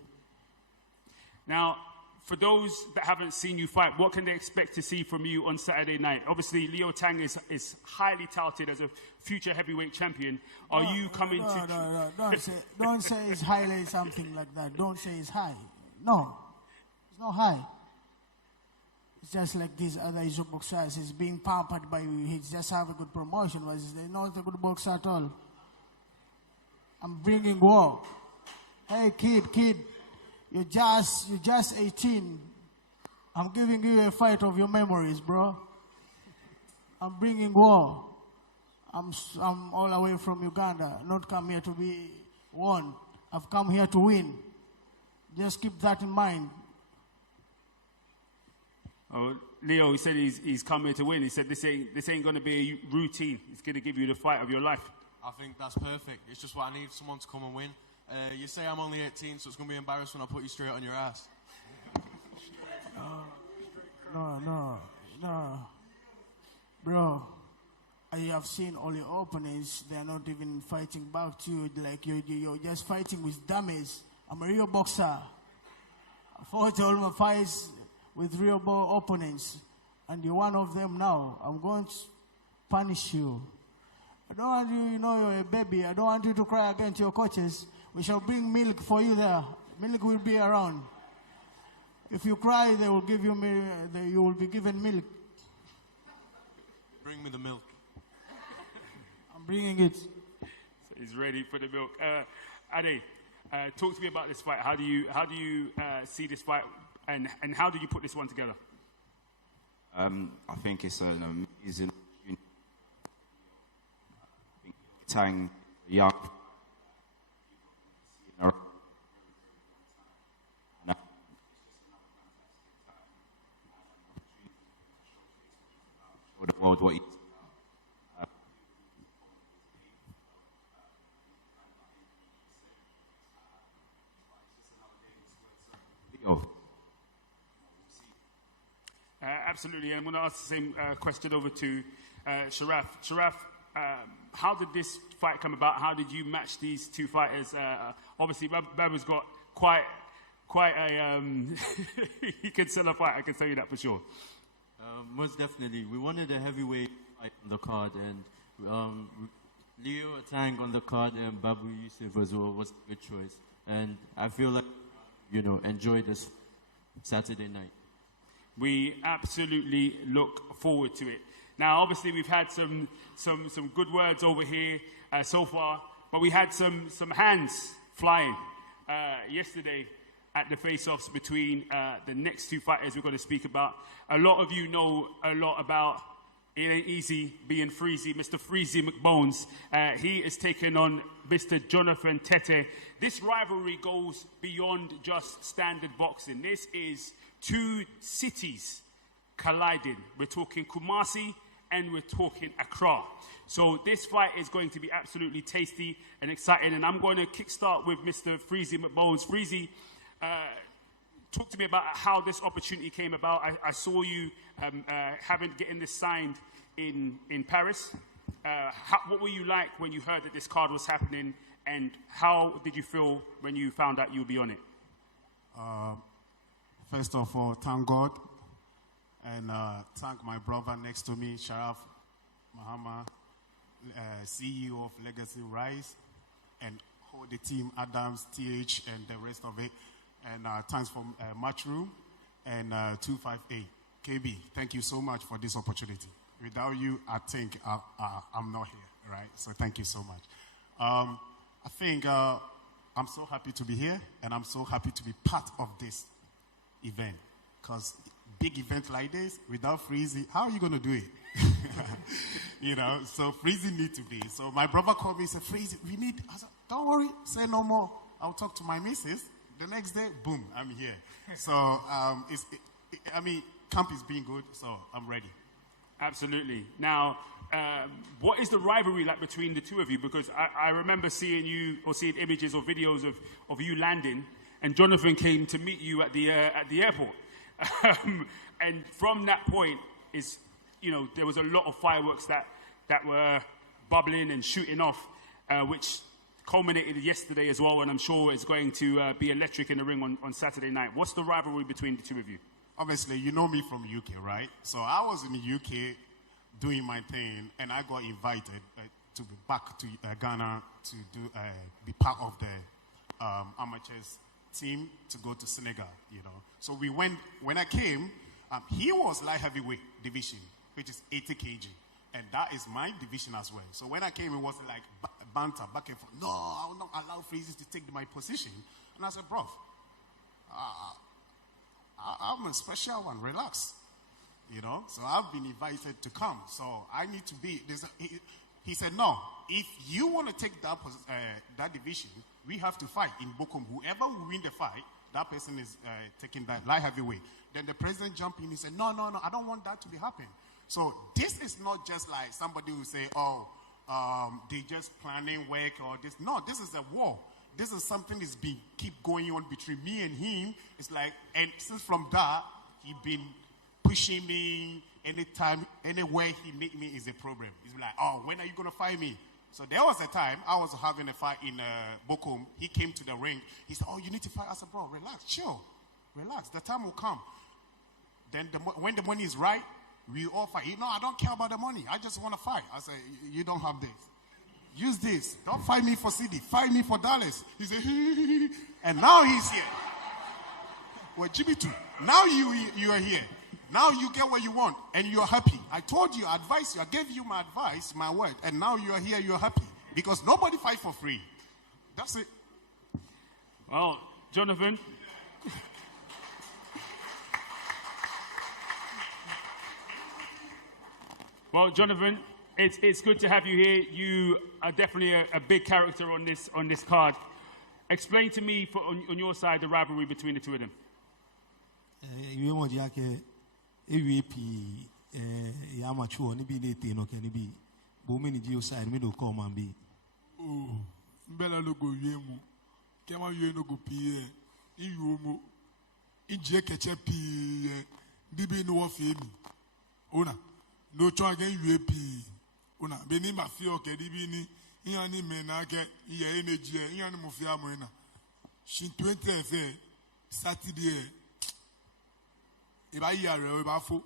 Now, for those that haven't seen you fight, what can they expect to see from you on Saturday night? Obviously, Leo Tang is highly touted as a future heavyweight champion. Are you coming to... No, don't say it's highly something like that. Don't say it's high. No, it's not high. It's just like these other Isu boxers. He's being pampered by you. He just have a good promotion, but he's not a good boxer at all. I'm bringing war. Hey, kid. You're just 18. I'm giving you a fight of your memories, bro. I'm bringing war. I'm all the way from Uganda. Not come here to be won. I've come here to win. Just keep that in mind. Oh, Leo, he said he's come here to win. He said this ain't going to be a routine. It's going to give you the fight of your life. I think that's perfect. It's just what I need, someone to come and win. You say I'm only 18, so it's going to be embarrassed when I put you straight on your ass. No. Bro, I have seen all your opponents. They are not even fighting back to you. Like you're just fighting with dummies. I'm a real boxer. I fought all my fights with real opponents. And you're one of them now. I'm going to punish you. I don't want you, you're a baby. I don't want you to cry against your coaches. We shall bring milk for you there. Milk will be around. If you cry, they will give you milk. You will be given milk. Bring me the milk. I'm bringing it. So he's ready for the milk. Ade, talk to me about this fight. How do you see this fight, and how did you put this one together? I think it's an amazing Tang young. The world what Absolutely, and I'm going to ask the same question over to Sharaf. Sharaf, how did this fight come about? How did you match these two fighters? Obviously, Babu's got quite a he can sell a fight. I can tell you that for sure. Most definitely, we wanted a heavyweight fight on the card, and Leo Tang on the card and Babu Yusuf as well was a good choice. And I feel like enjoy this Saturday night. We absolutely look forward to it. Now, obviously, we've had some good words over here so far, but we had some hands flying yesterday at the face-offs between the next two fighters we're going to speak about. A lot of you know a lot about It Ain't Easy being Freezy, Mr. Freezy McBones. He is taking on Mr. Jonathan Tete. This rivalry goes beyond just standard boxing. This is two cities colliding. We're talking Kumasi and we're talking Accra. So this fight is going to be absolutely tasty and exciting. And I'm going to kickstart with Mr. Freezy McBones. Freezy, talk to me about how this opportunity came about. I saw you getting this signed in Paris. What were you like when you heard that this card was happening, and how did you feel when you found out you would be on it? First of all, thank God, and thank my brother next to me, Sharaf Muhammad, CEO of Legacy Rise, and all the team, Adams, TH, and the rest of it. And thanks for Matchroom and 258. KB, thank you so much for this opportunity. Without you, I think I'm not here. right? So thank you so much. I think I'm so happy to be here, and I'm so happy to be part of this event. Because big event like this, without Freezy, how are you going to do it? You know, so Freezy need to be. So my brother called me and said, Freezy, we need, I said, don't worry, say no more. I'll talk to my missus. The next day, boom, I'm here. So, I mean, camp is being good, so I'm ready. Absolutely. Now, what is the rivalry like between the two of you? Because I remember seeing you, or seeing images or videos of you landing, and Jonathan came to meet you at the airport. And from that point, there was a lot of fireworks that were bubbling and shooting off, which culminated yesterday as well, and I'm sure it's going to be electric in the ring on Saturday night. What's the rivalry between the two of you? Obviously, you know me from UK, right? So I was in the UK doing my thing, and I got invited to be back to Ghana to be part of the amateurs team to go to Senegal, you know. So we went, when I came, he was light heavyweight division, which is 80 kg. And that is my division as well. So when I came, it was like banter, back and forth. No, I will not allow Freezy to take my position. And I said, bro, I'm a special one, relax. You know, so I've been invited to come. So I need to be, he said, no, if you want to take that division, we have to fight in Bochum. Whoever will win the fight, that person is taking that light heavyweight. Then the president jumped in, he said, no, I don't want that to be happening. So this is not just like somebody who say, they just planning work or this. No, this is a war. This is something that's been keep going on between me and him. It's like, and since from that, he been pushing me anytime, anywhere he meet me is a problem. He's like, when are you going to fight me? So there was a time I was having a fight in Bochum. He came to the ring. He said, you need to fight. I said, bro, relax, chill. Relax. The time will come. Then when the money is right, we all fight. I don't care about the money. I just want to fight. I said, you don't have this. Use this. Don't fight me for CD. Fight me for dollars. He said, and now he's here. Well, Jimmy too. Now you are here. Now you get what you want, and you're happy. I told you, I advised you, I gave you my advice, my word, and now you are here, you're happy. Because nobody fight for free. That's it. Well, Jonathan. Well, Jonathan, it's good to have you here. You are definitely a big character on this card. Explain to me, on your side, the rivalry between the two of them. Amateur ni bi late no ke ni bi bo me ni ji o side me do come and be mbela logo wiemu kema wie no go pie iyomo ije keche pie dibi no wo fe mi ona no cho again wie pie ona be ni ma fi o ke dibi ni iya ni me na ke iya energy iya ni mo fi amo na shin 20 fe Saturday e ba iya re o ba fo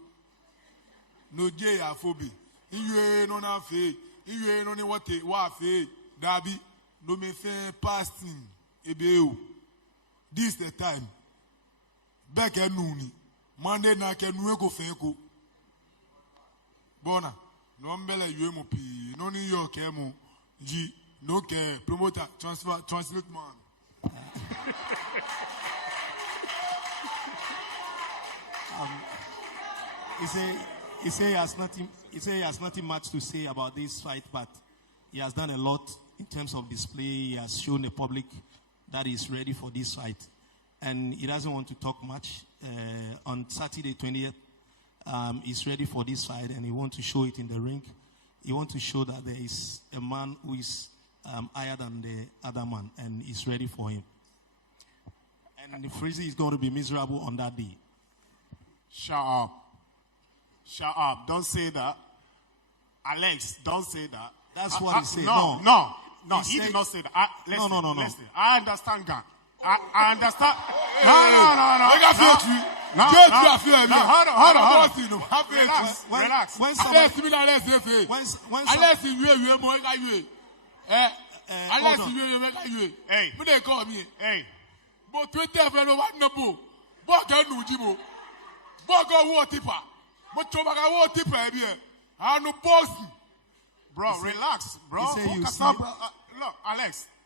no je ya fobi iye no na fe iye no ni wote wa fe dabi no me fe fasting ebeu this the time back enuni Monday na ke nu ego fe ko bona no mbele yue mo pi no ni yo ke mo ji no ke promoter translate man He say he has nothing much to say about this fight, but he has done a lot in terms of display. He has shown the public that he is ready for this fight. And he doesn't want to talk much. On Saturday 20th, he's ready for this fight, and he wants to show it in the ring. He wants to show that there is a man who is higher than the other man, and he's ready for him. And the Freezy is going to be miserable on that day. Shut up. Shut up. Don't say that. Alex, don't say that. That's what he said. No, he did not say that. Listen, No. Listen. I understand, Gang. I understand. No. Bro, relax, bro. He say you Stop. sleep. Look,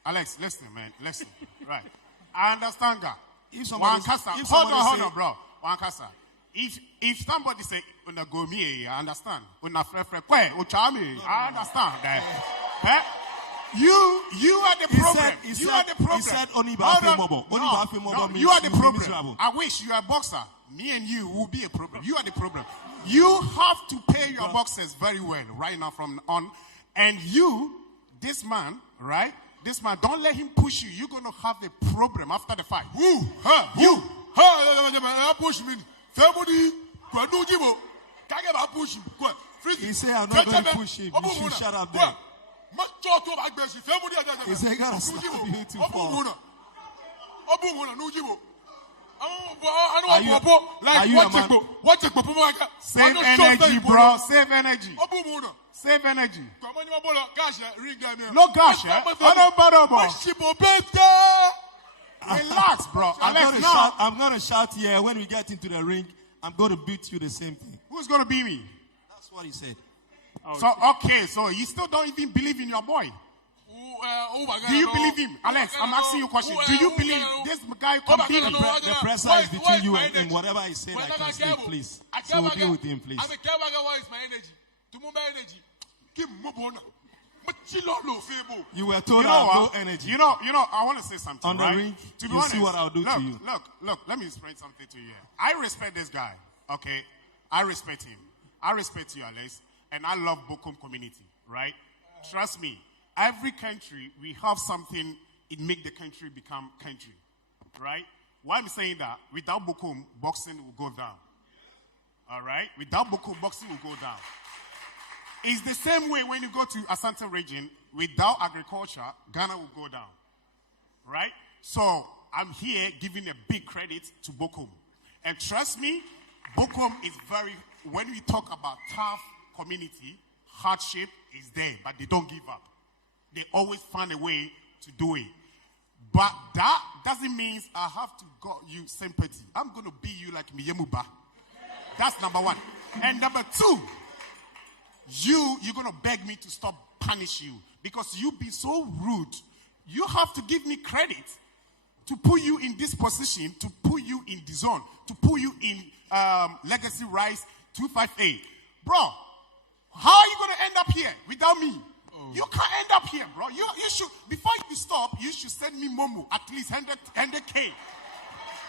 Alex, listen, man, listen. Right. I understand, God. If somebody, Hold on, bro. Wankasa. If somebody say, "Una go me," I understand. Una frefre kwe, uchami, I understand that. You are the problem. You are the problem. He said, "Only Bafi Mobo. Only Bafi Mobo means you are the you'll be problem. miserable." I wish you are a boxer. Me and you will be a problem. You are the problem. You have to pay your boxers very well right now from on. And you, this man, right? This man, don't let him push you. You're going to have a problem after the fight. Who? Her? You. Push me. Somebody. Push him. He said, "I'm not going to push him. You should shut up there." He said, "God, stop you too far." Are you a man? Save energy, bro. Save energy. Save energy. No gosh, relax, bro. I'm going to shout here. When we get into the ring, I'm going to beat you the same thing. Who's going to beat me? That's what he said. So you still don't even believe in your boy? Do you believe him? Alex, I'm asking you a question. Do you believe this guy can beat him? The pressure is between you and him. Whatever he said, I can speak, please. So we'll deal with him, please. You were told I have no energy. You know, I want to say something. On the right? ring, to be you honest, see what I'll do to you. Look, let me explain something to you. I respect this guy, okay? I respect him. I respect you, Alex, and I love Bokum community, right? Trust me, every country, we have something, it make the country become country, right? Why I'm saying that, without Bokum, boxing will go down, all right? Without Bokum, boxing will go down. It's the same way when you go to Asante region, without agriculture, Ghana will go down, right? So I'm here giving a big credit to Bokum. And trust me, Bokum is very, when we talk about tough community, hardship is there, but they don't give up. They always find a way to do it. But that doesn't mean I have to got you sympathy. I'm going to be you like Miyemuba. That's number one. And number two, you're going to beg me to stop punish you because you be so rude. You have to give me credit to put you in this position, to put you in the zone, to put you in Legacy Rise 258. Bro, how are you going to end up here without me? You can't end up here, bro. You should, before you stop, you should send me Momo at least 100K.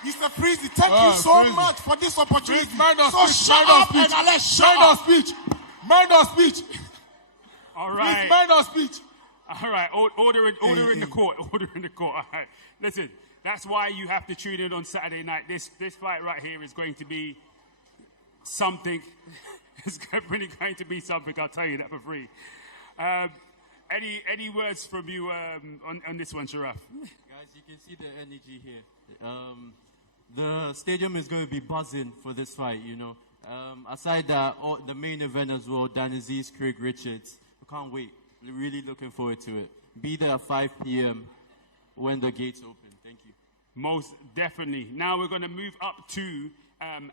Mr. Freezy, thank you so much for this opportunity. So shut up and let's shut up. Mind of speech. All right. Mind of speech. All right. Order in the court. Order in the court. All right. Listen, that's why you have to tune in on Saturday night. This fight right here is going to be something. It's really going to be something. I'll tell you that for free. Any words from you on this one, Sharaf? Guys, you can see the energy here. The stadium is going to be buzzing for this fight, you know. Aside that, the main event as well, Azeez, Craig Richards. We can't wait. We're really looking forward to it. Be there at 5 p.m. when the gates open. Thank you. Most definitely. Now we're going to move up to,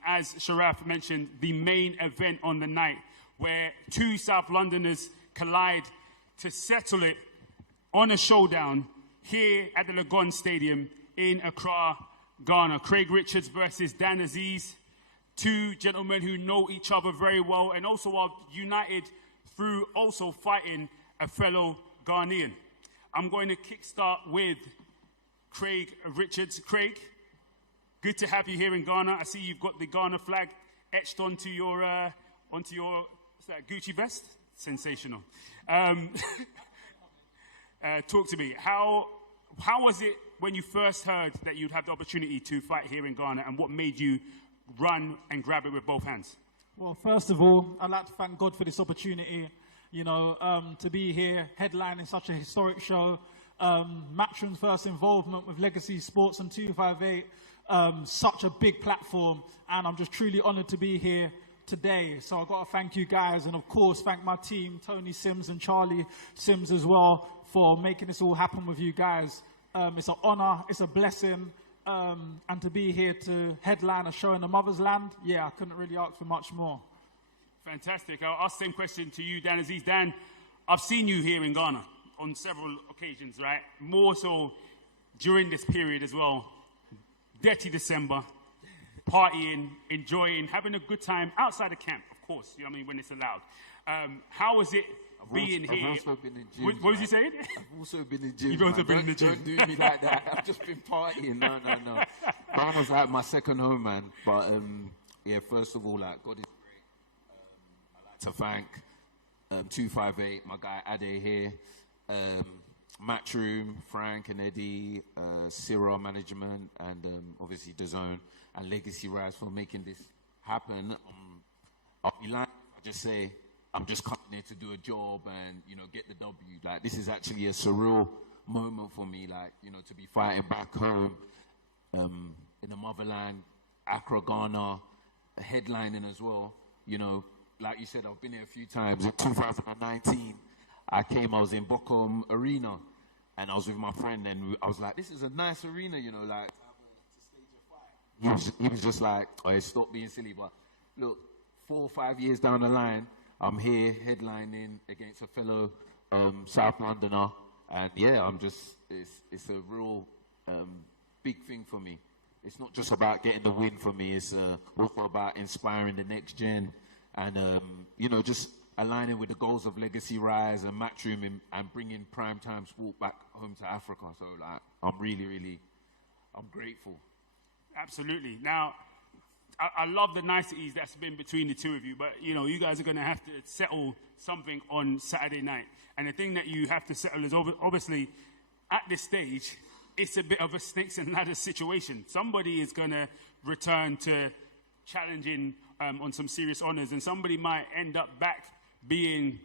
as Sharaf mentioned, the main event on the night, where two South Londoners collide to settle it on a showdown here at the Legon Stadium in Accra, Ghana. Craig Richards versus Azeez. Two gentlemen who know each other very well and also are united through also fighting a fellow Ghanaian. I'm going to kickstart with Craig Richards. Craig, good to have you here in Ghana. I see you've got the Ghana flag etched onto your what's that, Gucci vest? Sensational. Talk to me. How was it when you first heard that you'd have the opportunity to fight here in Ghana, and what made you run and grab it with both hands? Well, first of all, I'd like to thank God for this opportunity, you know, to be here, headlining such a historic show. Matchroom's first involvement with Legacy Sports and 258, such a big platform, and I'm just truly honored to be here today. So I've got to thank you guys, and of course thank my team, Tony Sims and Charlie Sims as well, for making this all happen with you guys. It's an honor, it's a blessing. And to be here to headline a show in the mother's land, yeah, I couldn't really ask for much more. Fantastic. I'll ask the same question to you, Azeez. Dan, I've seen you here in Ghana on several occasions, right? More so during this period as well. Dirty December, partying, enjoying, having a good time outside the camp, of course, you know what I mean, when it's allowed. How was it being here? I've also been in gym. What was you saying? I've also been in gym. You've also been in the gym. Don't do me like that. I've just been partying. No. Ghana's like my second home, man. But yeah, first of all, like, God is great. I'd like to thank 258, my guy Ade here, Matchroom, Frank and Eddie, Sierra Management, and obviously DAZN and Legacy Rise for making this happen. I'll be lying if I just say I'm just coming here to do a job and, you know, get the W. Like, this is actually a surreal moment for me, like, you know, to be fighting back home in the motherland, Accra, Ghana, headlining as well. You know, like you said, I've been here a few times. In 2019, I was in Bochum Arena, and I was with my friend, and I was like, this is a nice arena, you know, like, to stage a fight. He was just like, oh, stop being silly. But look, 4 or 5 years down the line, I'm here headlining against a fellow South Londoner, and yeah, it's a real big thing for me. It's not just about getting the win for me, it's also about inspiring the next gen and, you know, just aligning with the goals of Legacy Rise and Matchroom and bringing primetime sport back home to Africa. So, like, I'm really, I'm grateful. Absolutely. Now, I love the niceties that's been between the two of you, but, you know, you guys are going to have to settle something on Saturday night. And the thing that you have to settle is, obviously, at this stage, it's a bit of a snakes and ladders situation. Somebody is going to return to challenging on some serious honours, and somebody might end up back being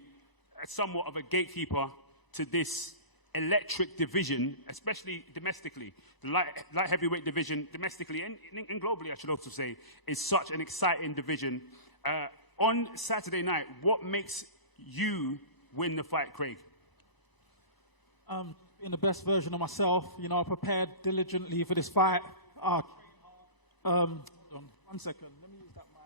somewhat of a gatekeeper to this electric division, especially domestically. The light heavyweight division, domestically and globally, I should also say, is such an exciting division. On Saturday night, what makes you win the fight, Craig? In the best version of myself, you know, I prepared diligently for this fight. Hold on, 1 second. Let me use that mic.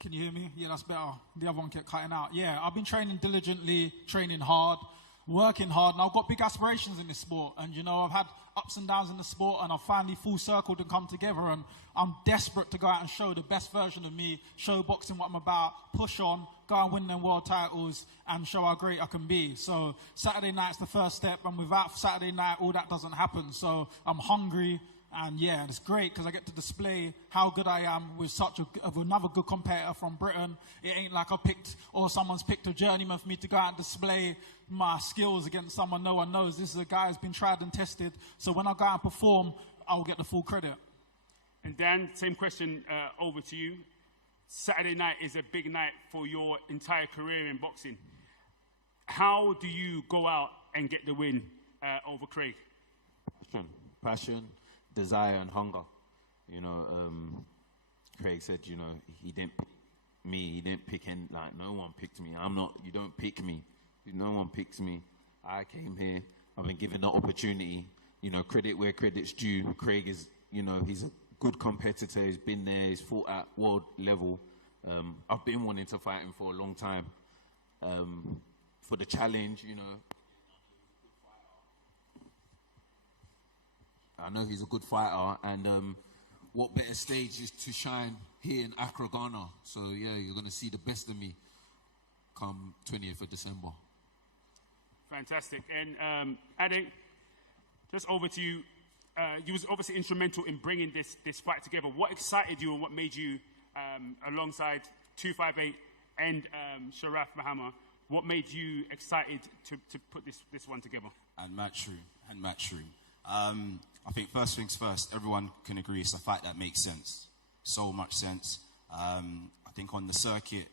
Can you hear me? Yeah, that's better. The other one kept cutting out. Yeah, I've been training diligently, training hard, working hard, and I've got big aspirations in this sport. And, you know, I've had ups and downs in the sport, and I've finally full circled and come together. And I'm desperate to go out and show the best version of me, show boxing what I'm about, push on, go and win them world titles, and show how great I can be. So Saturday night's the first step, and without Saturday night, all that doesn't happen. So I'm hungry. And yeah, it's great because I get to display how good I am with another good competitor from Britain. It ain't like I picked or someone's picked a journeyman for me to go out and display my skills against someone no one knows. This is a guy who's been tried and tested. So when I go out and perform, I'll get the full credit. And Dan, same question over to you. Saturday night is a big night for your entire career in boxing. How do you go out and get the win over Craig? Passion, desire and hunger. You know, Craig said, you know, he didn't pick me, he didn't pick any, like, no one picked me. You don't pick me. No one picks me. I came here, I've been given the opportunity, you know, credit where credit's due. Craig is, you know, he's a good competitor, he's been there, he's fought at world level. I've been wanting to fight him for a long time. For the challenge, you know, I know he's a good fighter, and what better stage is to shine here in Accra, Ghana. So yeah, you're going to see the best of me come 20th of December. Fantastic. And Ade, just over to you. You was obviously instrumental in bringing this fight together. What excited you and what made you, alongside 258 and Sharaf Mahama, what made you excited to put this one together? And Matchroom. I think first things first, everyone can agree it's a fight that makes sense. So much sense. I think on the circuit,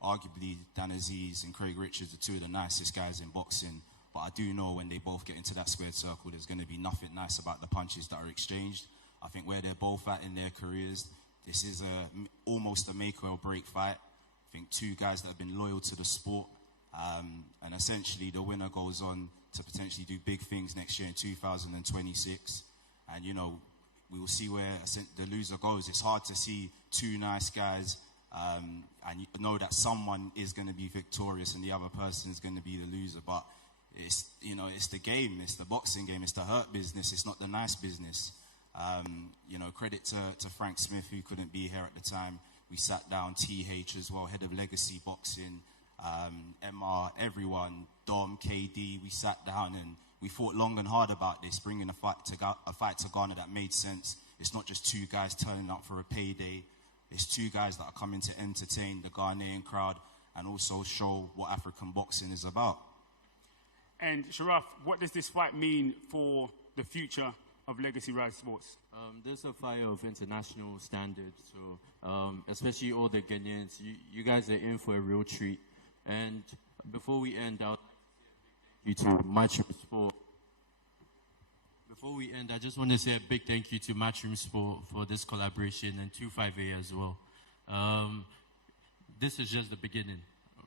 arguably Dan Azeez and Craig Richards are two of the nicest guys in boxing. But I do know when they both get into that squared circle, there's going to be nothing nice about the punches that are exchanged. I think where they're both at in their careers, this is almost a make or break fight. I think two guys that have been loyal to the sport. And essentially the winner goes on to potentially do big things next year in 2026. And, you know, we will see where the loser goes. It's hard to see two nice guys And you know that someone is going to be victorious and the other person is going to be the loser. But it's, you know, it's the game, it's the boxing game, it's the hurt business, it's not the nice business. You know, credit to Frank Smith, who couldn't be here at the time. We sat down, TH as well, head of Legacy Boxing, MR, everyone, Dom, KD. We sat down and we thought long and hard about this, bringing a fight to Ghana that made sense. It's not just two guys turning up for a payday. It's two guys that are coming to entertain the Ghanaian crowd and also show what African boxing is about. And Sharaf, what does this fight mean for the future of Legacy Rise Sports? There's a fight of international standards, so especially all the Ghanaians, you guys are in for a real treat. And before we end out, you to Matchroom Sport. Before we end, I just want to say a big thank you to Matchroom Sport for this collaboration and 258 as well. This is just the beginning.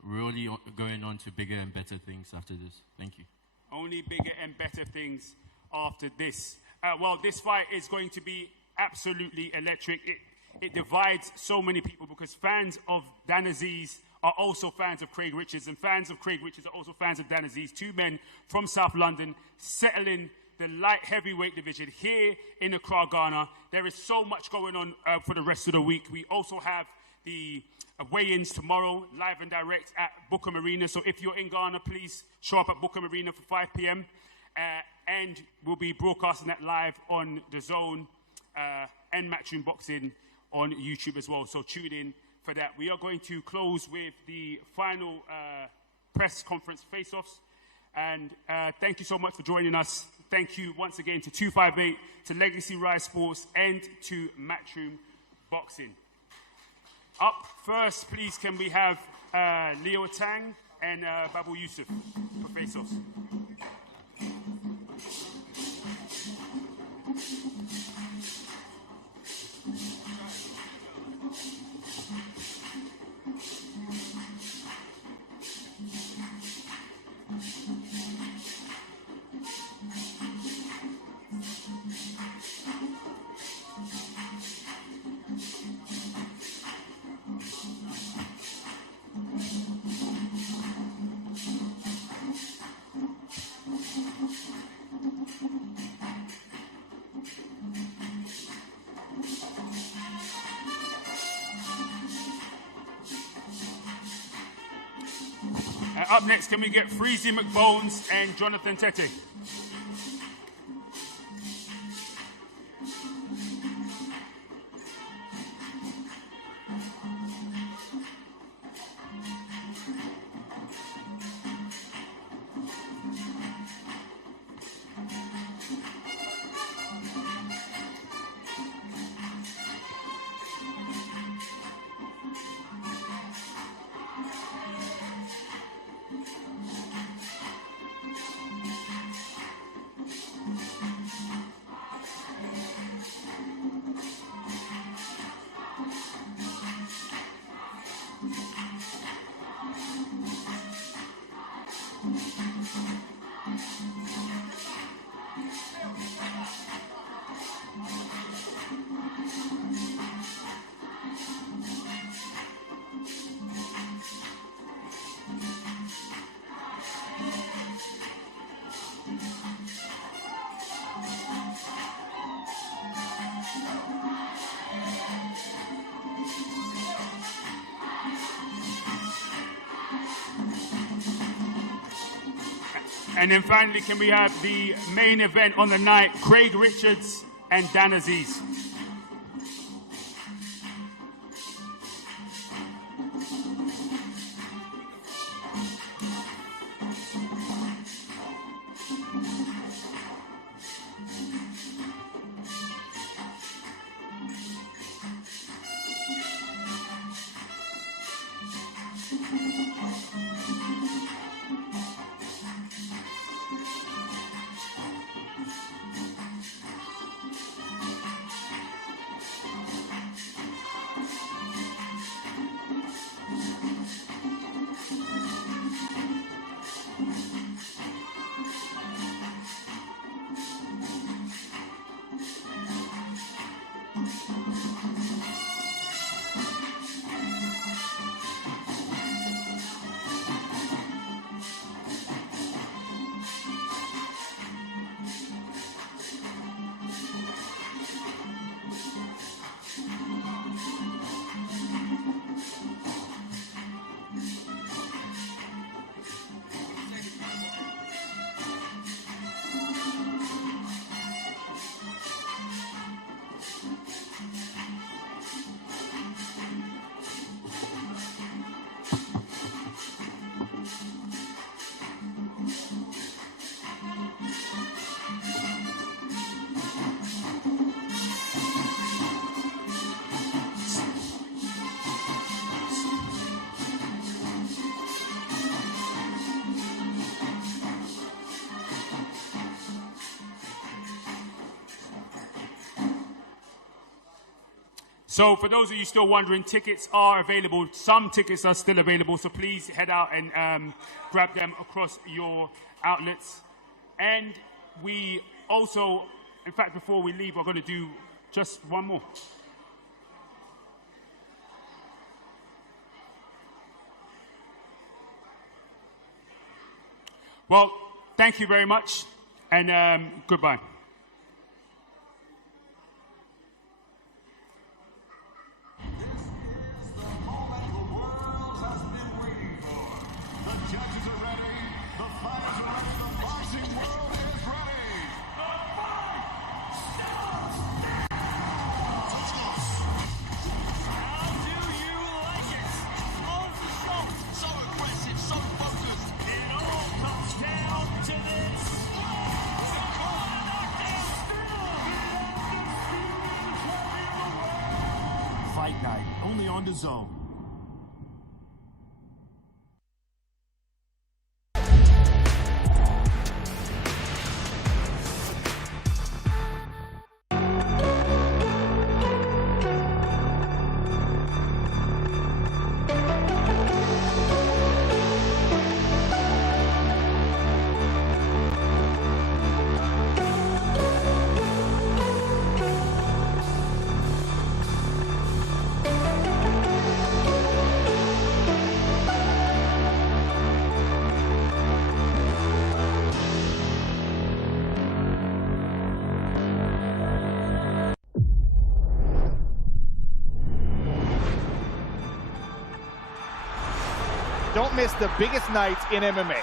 We're only going on to bigger and better things after this. Thank you. Only bigger and better things after this. Well, this fight is going to be absolutely electric. It divides so many people because fans of Dan Azeez are also fans of Craig Richards, and fans of Craig Richards are also fans of Dan Azeez. Two men from South London settling the light heavyweight division here in Accra, Ghana. There is so much going on for the rest of the week. We also have the weigh-ins tomorrow, live and direct at Bookham Arena. So if you're in Ghana, please show up at Bookham Arena for 5 p.m. And we'll be broadcasting that live on DAZN and Matchroom Boxing on YouTube as well. So tune in for that. We are going to close with the final press conference face-offs. And thank you so much for joining us. Thank you once again to 258, to Legacy Rise Sports, and to Matchroom Boxing. Up first, please, can we have Leo Tang and Babu Yusuf for face-offs. Up next, can we get Freezy McBones and Jonathan Tete? And then finally, can we have the main event on the night, Craig Richards and Dan Azeez? So for those of you still wondering, tickets are available. Some tickets are still available, so please head out and grab them across your outlets. And we also, in fact, before we leave, we're going to do just one more. Well, thank you very much, and goodbye. Judges are ready. The fighters are ready. The boxing world is ready. The fight starts now. How do you like it? Close the show. So aggressive, so focused. It all comes down to this. Fight night, only on DAZN. Don't miss the biggest nights in MMA.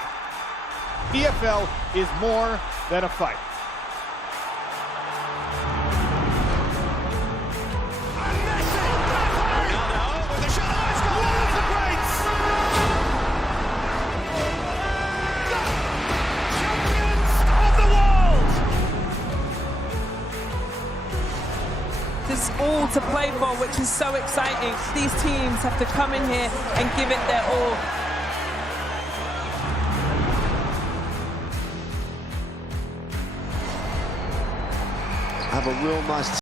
PFL is more than a fight. There's all to play for, which is so exciting. These teams have to come in here and give it their all. Have a real nice